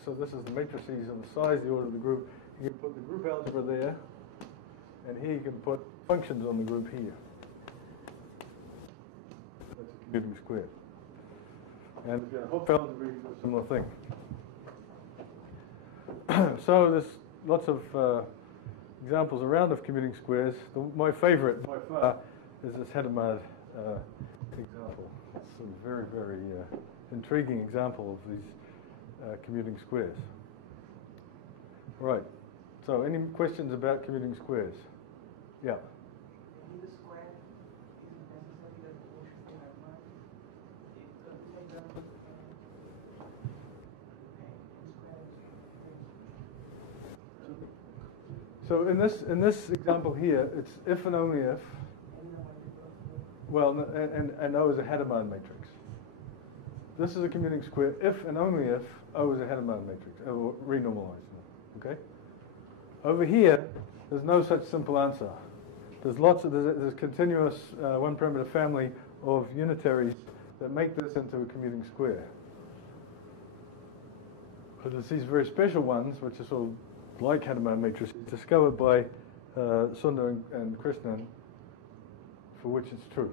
so this is the matrices of the size, the order of the group. You can put the group algebra there, and here you can put functions on the group here. That's a commuting square. And if you have Hopf algebra, you do a similar thing. So there's lots of examples around of commuting squares. My favorite by far is this Hadamard example. It's a very, very intriguing example of these commuting squares. Right. So any questions about commuting squares? Yeah. The square isn't necessarily the quotient to have one. So in this example here, it's if and only if. Well, and O is a Hadamard matrix. This is a commuting square if and only if O is a Hadamard matrix, or renormalized. Okay. Over here, there's no such simple answer. There's there's continuous one-parameter family of unitaries that make this into a commuting square. But there's these very special ones, which are sort of like Hadamard matrices, discovered by Sundar and Krishnan, for which it's true.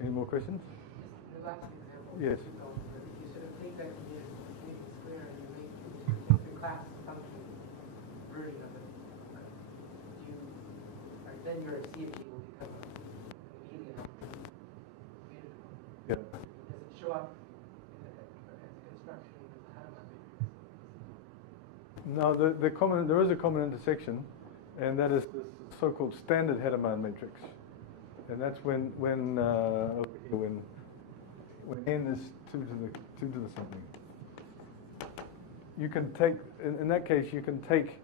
Any more questions? The last example. Yes. You sort of take that commuting square and you make the class function version of it. Then your CFG will become a median Yeah. Does it show up as a construction with the Hadamard matrix? No, there is a common intersection, and that is the so-called standard Hadamard matrix, and that's when over here when n is 2 to the something. You can take in that case you can take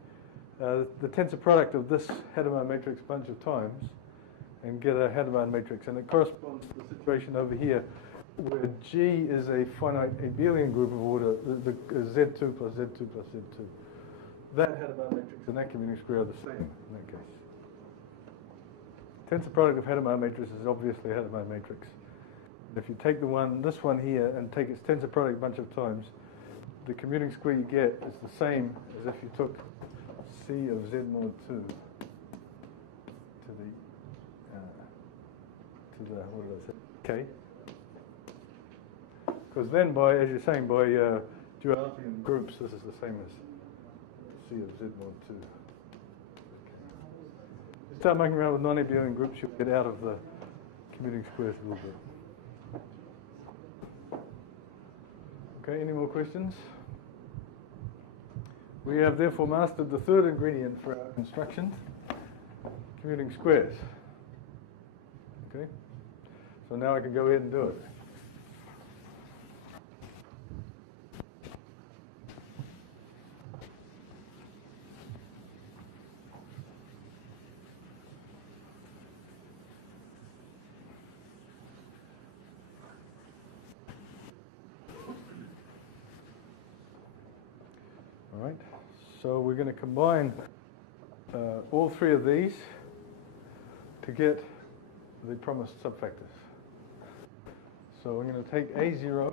the tensor product of this Hadamard matrix a bunch of times and get a Hadamard matrix, and it corresponds to the situation over here where G is a finite abelian group of order the Z2 plus Z2 plus Z2. That Hadamard matrix and that commuting square are the same in that case. Tensor product of Hadamard matrices is obviously a Hadamard matrix. If you take this one here, and take its tensor product a bunch of times, the commuting square you get is the same as if you took C of Z mod 2 to the what did I say? K. Because then as you're saying, by duality in groups, this is the same as C of Z mod 2. You start making around with non-abelian groups, you'll get out of the commuting squares a little bit. Okay, any more questions? We have therefore mastered the third ingredient for our construction, commuting squares. Okay? So now I can go ahead and do it. All right, so we're going to combine all three of these to get the promised subfactors. So I'm going to take A0,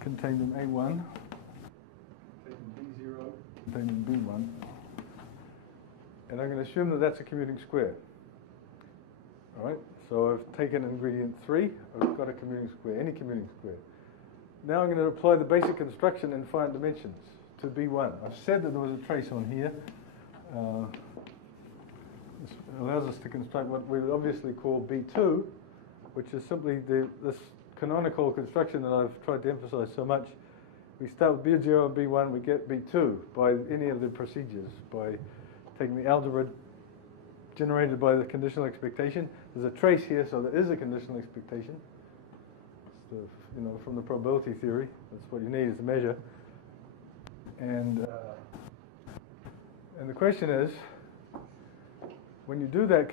contained in A1, taking B0, contained in B1, and I'm going to assume that that's a commuting square. All right, so I've taken ingredient 3, I've got a commuting square, any commuting square. Now I'm going to apply the basic construction in finite dimensions to B1. I've said that there was a trace on here. This allows us to construct what we would obviously call B2, which is simply this canonical construction that I've tried to emphasize so much. We start with B0 and B1, we get B2 by any of the procedures, by taking the algebra generated by the conditional expectation. There's a trace here, so there is a conditional expectation. It's from the probability theory. That's what you need is the measure. And the question is, when you do that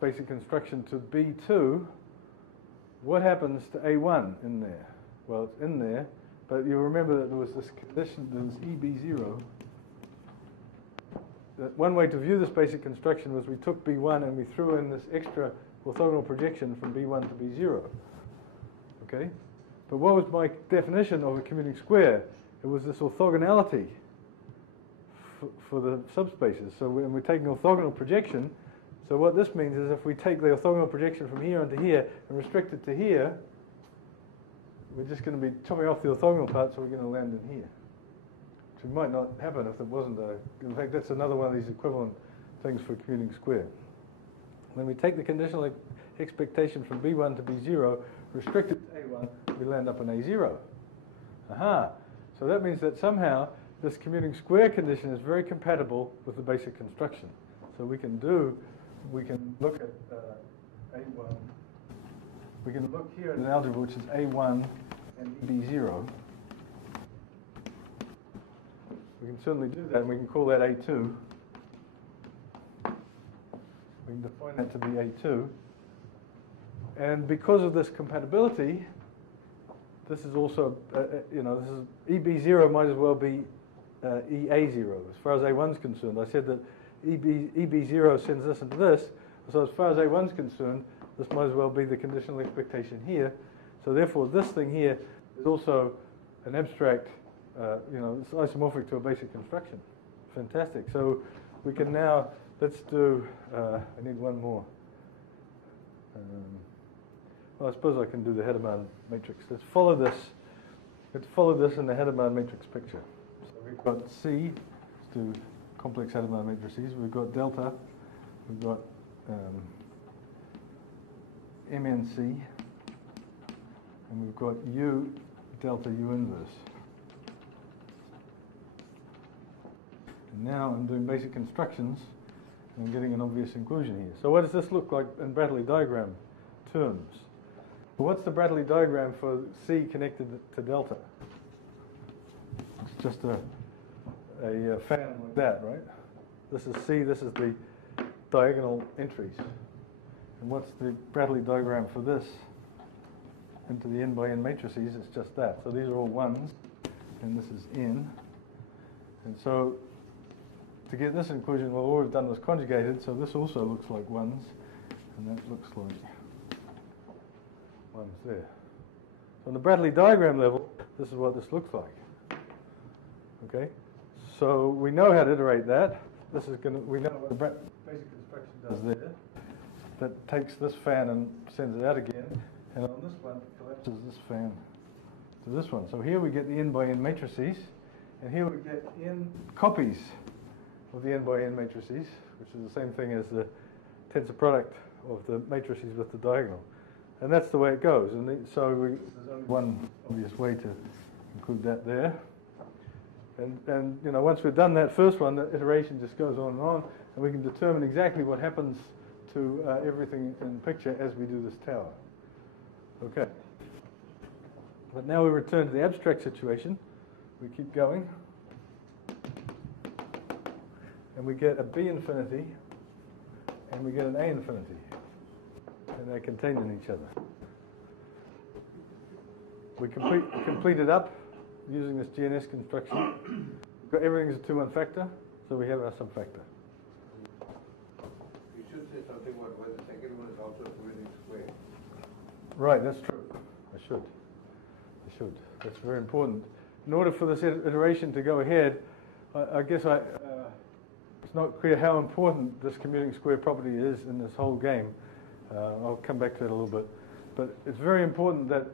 basic construction to B2, what happens to A1 in there? Well, it's in there, but you remember that there was this condition, there was EB0. That one way to view this basic construction was we took B1 and we threw in this extra orthogonal projection from B1 to B0. Okay? But what was my definition of a commuting square? It was this orthogonality for the subspaces. So when we're taking orthogonal projection, so what this means is if we take the orthogonal projection from here onto here and restrict it to here, we're just going to be chopping off the orthogonal part, so we're going to land in here. Which might not happen if there wasn't a... In fact, that's another one of these equivalent things for a commuting square. When we take the conditional expectation from B1 to B0, restrict it to A1, we land up in A0. Aha! So that means that somehow this commuting square condition is very compatible with the basic construction. So we can look at A1. We can look here at an algebra which is A1 and B0. We can certainly do that, and we can call that A2. We can define that to be A2. And because of this compatibility, this is also, this is EB0 might as well be EA0 as far as A1's concerned. I said that EB0 sends this into this, so as far as A1's concerned, this might as well be the conditional expectation here. So therefore, this thing here is also an abstract, it's isomorphic to a basic construction. Fantastic. So we can now, let's do, I need one more. Well, I suppose I can do the Hadamard matrix. Let's follow this in the Hadamard matrix picture. So we've got C, let's do complex Hadamard matrices. We've got delta, we've got MNC, and we've got U, delta U inverse. And now I'm doing basic constructions, and I'm getting an obvious inclusion here. So what does this look like in Brattley diagram terms? Well, what's the Brattley diagram for C connected to delta? It's just a fan like that, right? This is C, this is the diagonal entries. And what's the Brattley diagram for this into the n by n matrices? It's just that. So these are all ones, and this is n. And so to get this inclusion, well, all we've done was conjugated, so this also looks like ones, and that looks like ones there. So on the Brattley diagram level, this is what this looks like. Okay? So we know how to iterate that. This is going to, we know what the basic construction does there. That takes this fan and sends it out again, and on this one, it collapses this fan to this one. So here we get the n by n matrices, and here we get n copies of the n by n matrices, which is the same thing as the tensor product of the matrices with the diagonal. And that's the way it goes. And so there's only one obvious way to include that there. And you know, once we've done that first one, the iteration just goes on, and we can determine exactly what happens to everything in the picture as we do this tower. Okay. But now we return to the abstract situation. We keep going. And we get a B infinity, and we get an A infinity. And they're contained in each other. We complete it up using this GNS construction. Everything's a 2-1 factor, so we have our subfactor. You should say something about why the second one is also a commuting square. Right, that's true. I should. That's very important. In order for this iteration to go ahead, I guess it's not clear how important this commuting square property is in this whole game. I'll come back to that a little bit. But it's very important that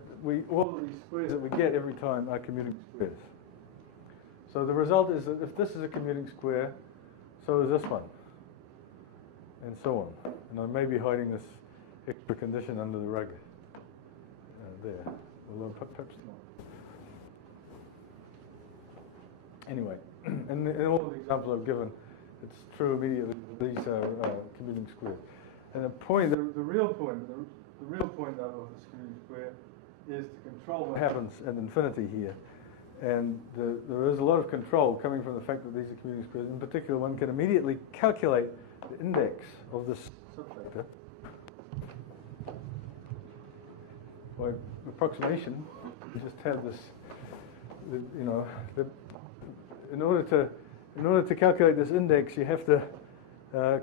all of these squares that we get every time are commuting squares. So the result is that if this is a commuting square, so is this one, and so on. And I may be hiding this extra condition under the rug there, although perhaps not. Anyway, in all of the examples I've given, it's true immediately that these are commuting squares. And the real point of this commuting square is to control what happens at infinity here. And there is a lot of control coming from the fact that these are commuting squares. In particular, one can immediately calculate the index of this subfactor by approximation. We just have this, in order to calculate this index, you have to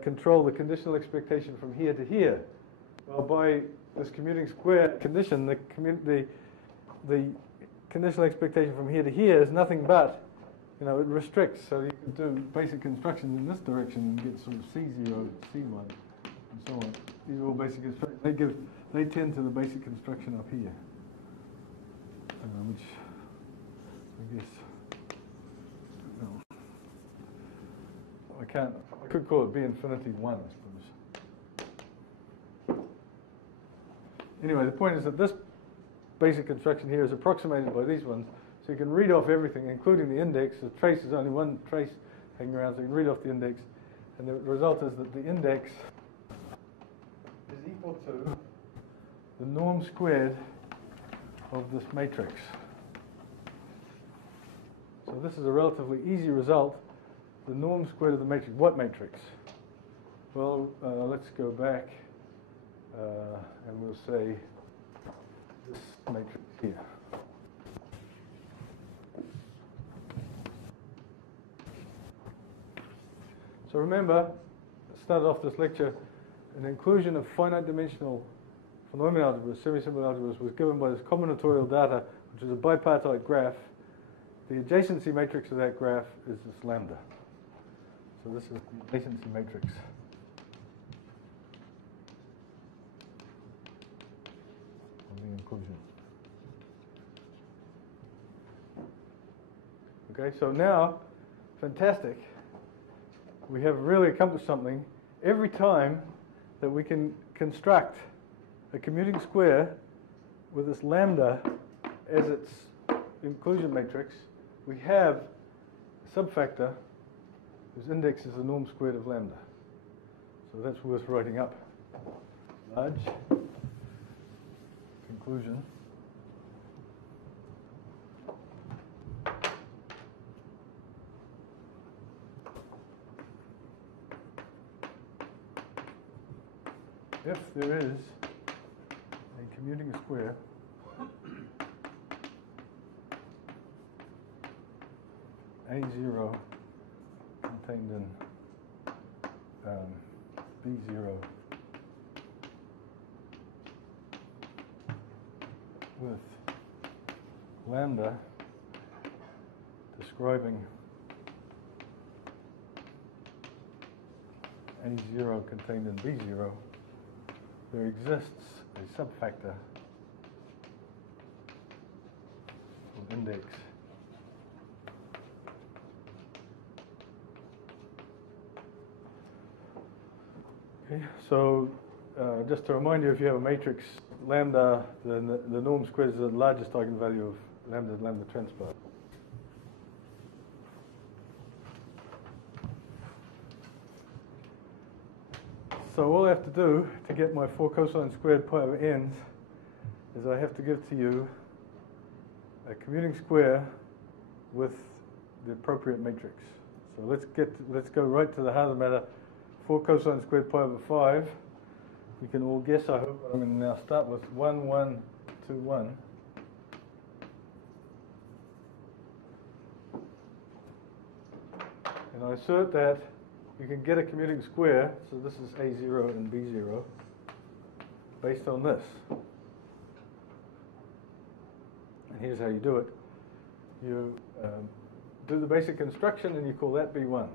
control the conditional expectation from here to here. Well, by this commuting square condition, the conditional expectation from here to here is nothing but, it restricts. So you can do basic constructions in this direction and get sort of C0, C1, and so on. These are all basic constructions. They tend to the basic construction up here, which I guess, I could call it B infinity 1, I suppose. Anyway, the point is that this basic construction here is approximated by these ones, so you can read off everything, including the index. The trace is only one trace hanging around, so you can read off the index, and the result is that the index is equal to the norm squared of this matrix. So this is a relatively easy result. The norm squared of the matrix. What matrix? Well, let's go back and we'll say this matrix here. So remember, I started off this lecture, an inclusion of finite dimensional phenomenon algebras, semi-simple algebras, was given by this combinatorial data, which is a bipartite graph. The adjacency matrix of that graph is this lambda. So this is the adjacency matrix. Of the inclusion. Okay, so now, fantastic. We have really accomplished something. Every time that we can construct a commuting square with this lambda as its inclusion matrix, we have a subfactor whose index is the norm squared of lambda. So that's worth writing up. Large conclusion. If there is a commuting square A0 contained in B0 with lambda describing A0 contained in B0, there exists a subfactor of index okay, so just to remind you, if you have a matrix lambda, then the norm squared is the largest eigenvalue of lambda transpose. So all I have to do to get my 4 cosine squared pi over n's is I have to give to you a commuting square with the appropriate matrix. So let's go right to the heart of the matter. 4 cosine squared pi over 5. You can all guess, I hope. I'm going to now start with 1, 1, 2, 1. And I assert that you can get a commuting square, so this is A0 and B0, based on this. And here's how you do it. You do the basic construction and you call that B1.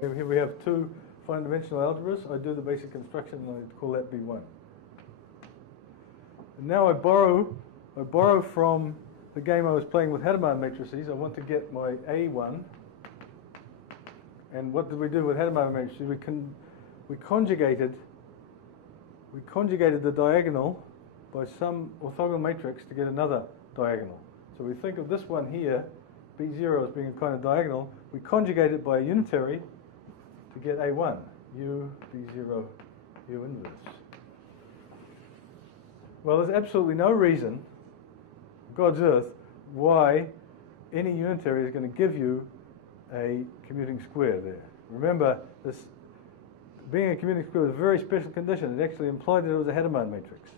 Here we have 2 finite dimensional algebras. I do the basic construction and I call that B1. And now I borrow from the game I was playing with Hadamard matrices. I want to get my A1. And what did we do with Hadamard matrices? We conjugated the diagonal by some orthogonal matrix to get another diagonal. So we think of this one here, B0, as being a kind of diagonal. We conjugate it by a unitary to get A1, U, B0, U inverse. Well, there's absolutely no reason, God's earth, why any unitary is going to give you a commuting square there. Remember, this being a commuting square was a very special condition. It actually implied that it was a Hadamard matrix.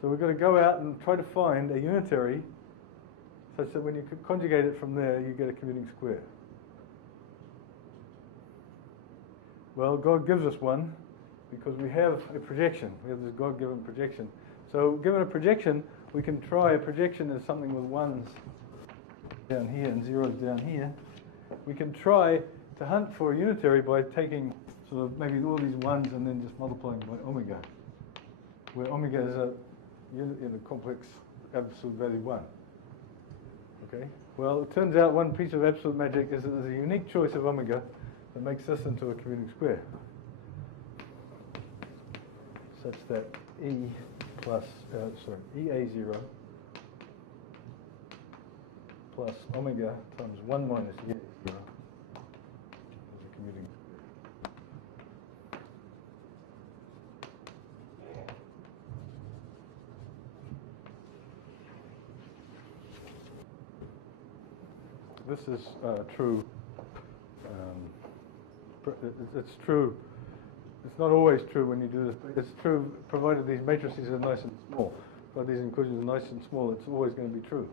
So we've got to go out and try to find a unitary such that when you conjugate it from there, you get a commuting square. Well, God gives us one because we have a projection. We have this God-given projection. So given a projection, we can try a projection as something with 1s down here and 0s down here. We can try to hunt for a unitary by taking sort of maybe all these 1s and then just multiplying by omega, where omega is a unit in a complex absolute value 1. Okay? Well, it turns out one piece of absolute magic is that there's a unique choice of omega that makes this into a commuting square, such that EA0 plus omega times 1 minus EA0 is a commuting square. This is true. It's true. It's not always true when you do this, but it's true provided these matrices are nice and small. Provided these inclusions are nice and small, it's always going to be true.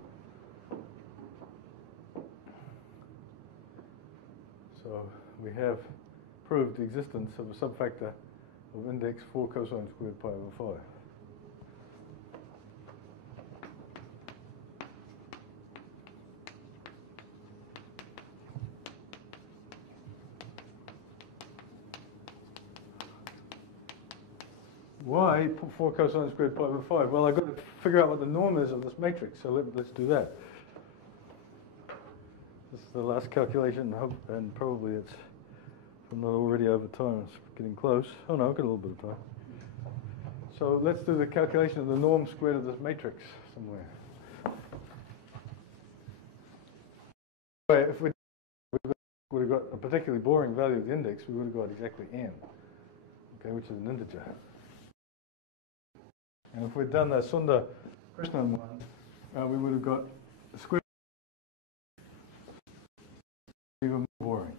So we have proved the existence of a subfactor of index 4 cosine squared pi over 5. Why 4 cosine squared pi over 5? Well, I've got to figure out what the norm is of this matrix, so let's do that. This is the last calculation, and probably it's, if I'm not already over time, it's getting close. Oh no, I've got a little bit of time. So let's do the calculation of the norm squared of this matrix somewhere. If we would have got a particularly boring value of the index, we would have got exactly n, okay, which is an integer. And if we'd done the Sunda-Krishnan one, we would have got a square even more boring.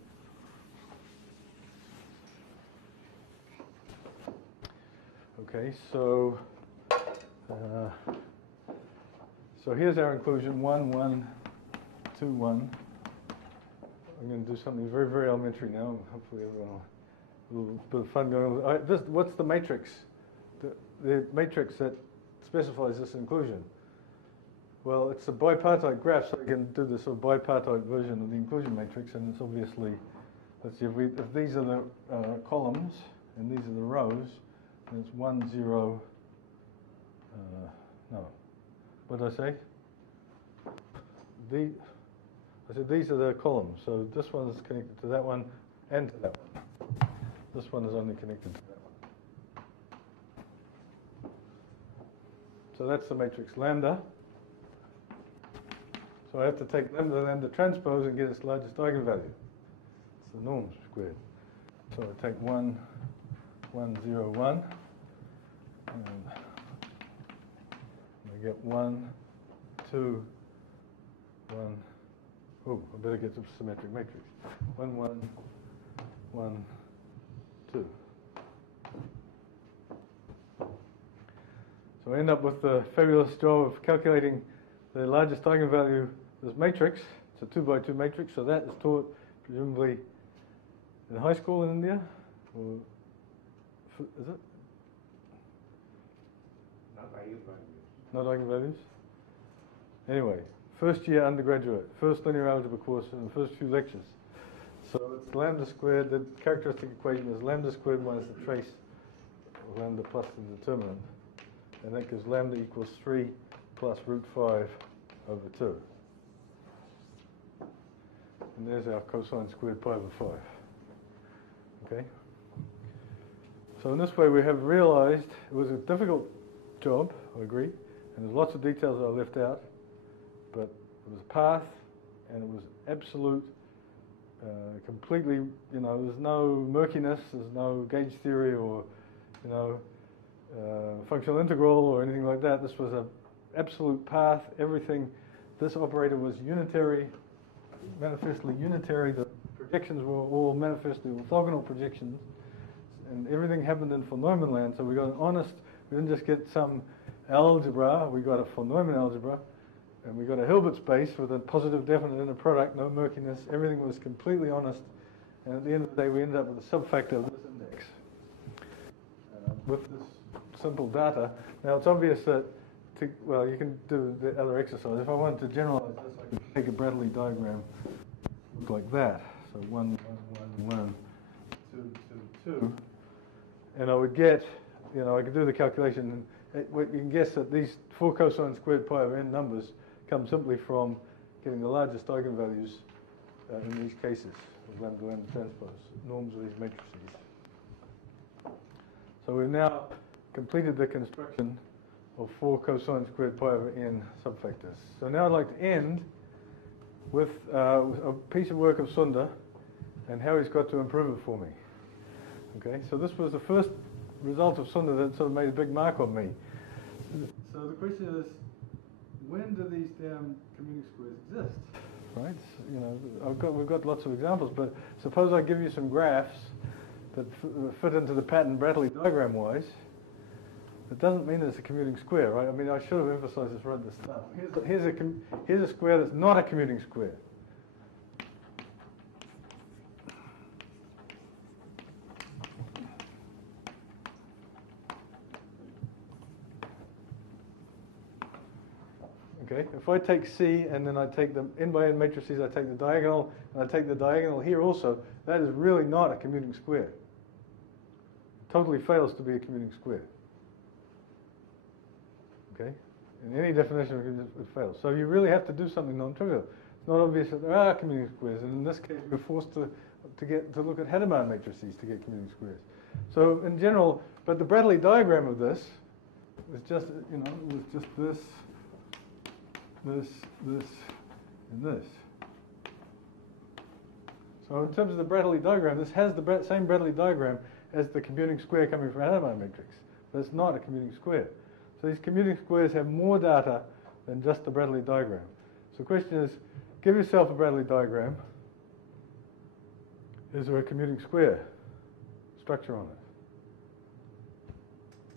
Okay, so here's our inclusion: 1, 1, 2, 1. I'm going to do something very, very elementary now. Hopefully, everyone will a little bit of fun going on. What's the matrix? The matrix that specifies this inclusion? Well, it's a bipartite graph, so you can do this sort of bipartite version of the inclusion matrix, and it's obviously, let's see, if these are the columns and these are the rows, then it's 1, 0, no. What did I say? I said these are the columns, so this one is connected to that one and to that one. This one is only connected to that one. So that's the matrix lambda. So I have to take lambda transpose and get its largest eigenvalue. It's the norm squared. So I take 1, 1, 0, 1, and I get 1, 2, 1. Oh, I better get the symmetric matrix. 1, 1, 1, 2. So I end up with the fabulous job of calculating the largest eigenvalue of this matrix. It's a 2 by 2 matrix, so that is taught presumably in high school in India, or is it? Not eigenvalues. Not eigenvalues? Anyway, first year undergraduate, first linear algebra course in the first few lectures. So it's lambda squared, the characteristic equation is lambda squared minus the trace of lambda plus the determinant. And that gives lambda equals 3 plus root 5 over 2. And there's our cosine squared pi over 5. Okay? So in this way we have realized it was a difficult job, I agree, and there's lots of details that I left out, but it was a path, and it was absolute, completely, there's no murkiness, there's no gauge theory or, functional integral or anything like that. This was an absolute path. Everything, this operator was unitary, manifestly unitary. The projections were all manifestly orthogonal projections, and everything happened in von Neumann land. So we got an honest, we didn't just get some algebra, we got a von Neumann algebra, and we got a Hilbert space with a positive definite inner product, no murkiness. Everything was completely honest, and at the end of the day we ended up with a subfactor of this index. With this simple data. Now it's obvious that, you can do the other exercise. If I wanted to generalize this, I could take a Brattley diagram, look like that. So 1, 1, 1, 1, 2, 2, 2. And I would get, I could do the calculation. And you can guess that these 4 cosine squared pi over n numbers come simply from getting the largest eigenvalues in these cases of lambda transpose, norms of these matrices. So we've now completed the construction of 4 cosine squared pi over n subfactors. So now I'd like to end with a piece of work of Sundar and how he's got to improve it for me. Okay, so this was the first result of Sundar that sort of made a big mark on me. So the question is, when do these damn commuting squares exist? Right? We've got lots of examples, but suppose I give you some graphs that fit into the pattern Brattley diagram wise. It doesn't mean it's a commuting square, right? I mean, I should have emphasized this right at the start. Here's a square that's not a commuting square. Okay, if I take C and then I take the n by n matrices, I take the diagonal, and I take the diagonal here also, that is really not a commuting square. Totally fails to be a commuting square. Okay? In any definition, it fails. So you really have to do something non-trivial. It's not obvious that there are commuting squares, and in this case, we're forced to look at Hadamard matrices to get commuting squares. So in general, but the Brattley diagram of this was just, it was just this, and this. So in terms of the Brattley diagram, this has the same Brattley diagram as the commuting square coming from Hadamard matrix, but it's not a commuting square. So these commuting squares have more data than just the Brattley diagram. So the question is, give yourself a Brattley diagram. Is there a commuting square structure on it?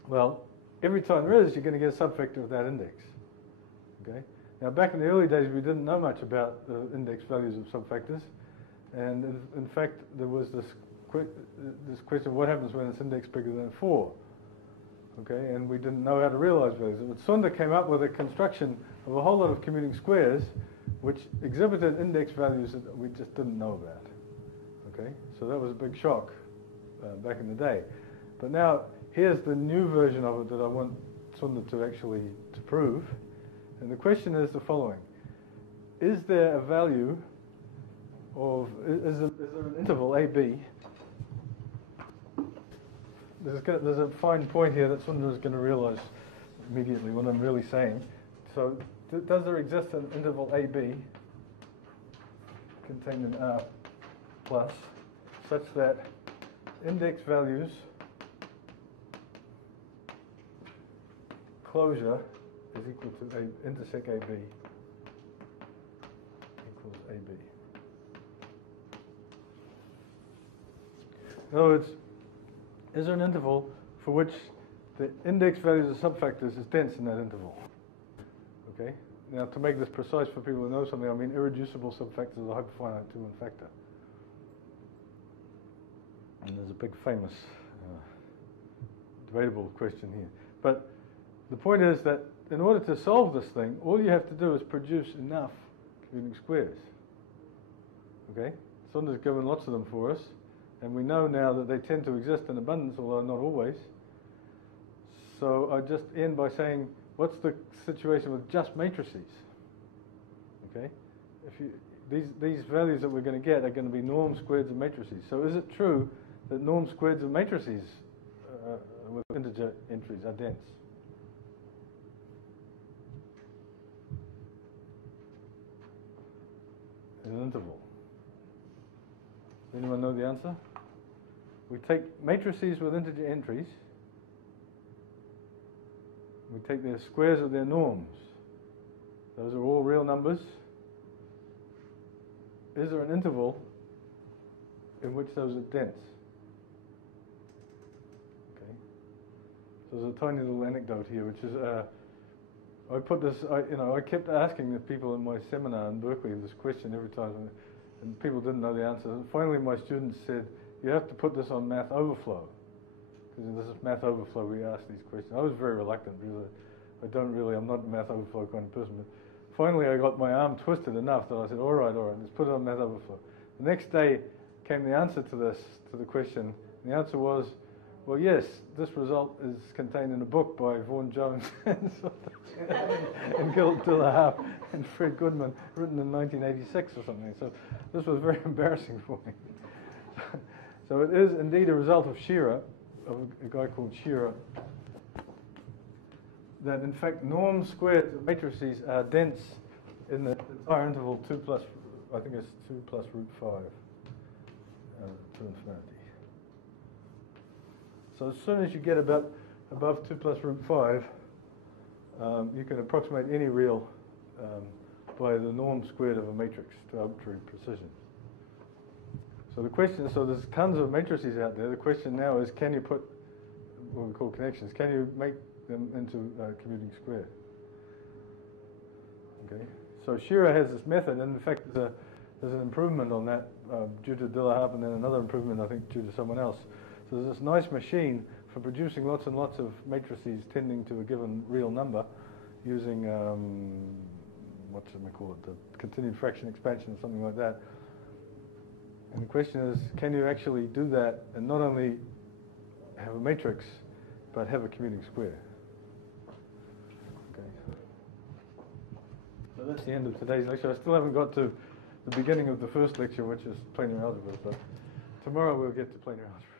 Well, every time there is, you're going to get a subfactor of that index. Okay. Now, back in the early days, we didn't know much about the index values of subfactors, and in fact, there was this question of what happens when it's index bigger than 4. Okay, and we didn't know how to realize values. But Sundar came up with a construction of a whole lot of commuting squares which exhibited index values that we just didn't know about. Okay, so that was a big shock back in the day. But now, here's the new version of it that I want Sundar to actually prove. And the question is the following. Is there a value of, is there an interval AB? There's a fine point here that Sundar is going to realize immediately what I'm really saying. So does there exist an interval AB contained in R plus such that index values closure is equal to intersect AB equals AB. In other words, is there an interval for which the index values of subfactors is dense in that interval? Okay. Now, to make this precise for people who know something, I mean irreducible subfactors of the hyperfinite 2-1 factor. And there's a big famous debatable question here. But the point is that in order to solve this thing, all you have to do is produce enough commuting squares. Okay? Sunder's given lots of them for us, and we know now that they tend to exist in abundance, although not always. So I just end by saying, what's the situation with just matrices? Okay? These values that we're going to get are going to be norm squareds of matrices. So is it true that norm squareds of matrices with integer entries are dense? In an interval. Does anyone know the answer? We take matrices with integer entries. We take their squares of their norms. Those are all real numbers. Is there an interval in which those are dense? Okay. So there's a tiny little anecdote here, which is I put this. I kept asking the people in my seminar in Berkeley this question every time, and people didn't know the answer. And finally, my students said, "You have to put this on Math Overflow." Because this is Math Overflow, we ask these questions. I was very reluctant because I'm not a Math Overflow kind of person. But finally, I got my arm twisted enough that I said, all right, let's put it on Math Overflow. The next day came the answer to the question. And the answer was, well, yes, this result is contained in a book by Vaughan Jones and Gil Dillahab and Fred Goodman, written in 1986 or something. So this was very embarrassing for me. So it is indeed a result of Shearer, of a guy called Shearer, that in fact norm squared matrices are dense in the entire interval 2 plus, I think it's 2 plus root 5 to infinity. So as soon as you get above 2 plus root 5, you can approximate any real by the norm squared of a matrix to arbitrary precision. So the question, so there's tons of matrices out there. The question now is, can you put what we call connections? Can you make them into commuting square? Okay. So Shearer has this method, and in fact, there's an improvement on that due to Dillahab, and then another improvement, I think, due to someone else. So there's this nice machine for producing lots and lots of matrices tending to a given real number using what should we call it? The continued fraction expansion or something like that. And the question is, can you actually do that and not only have a matrix, but have a commuting square? Okay. So that's the end of today's lecture. I still haven't got to the beginning of the first lecture, which is planar algebra, but tomorrow we'll get to planar algebra.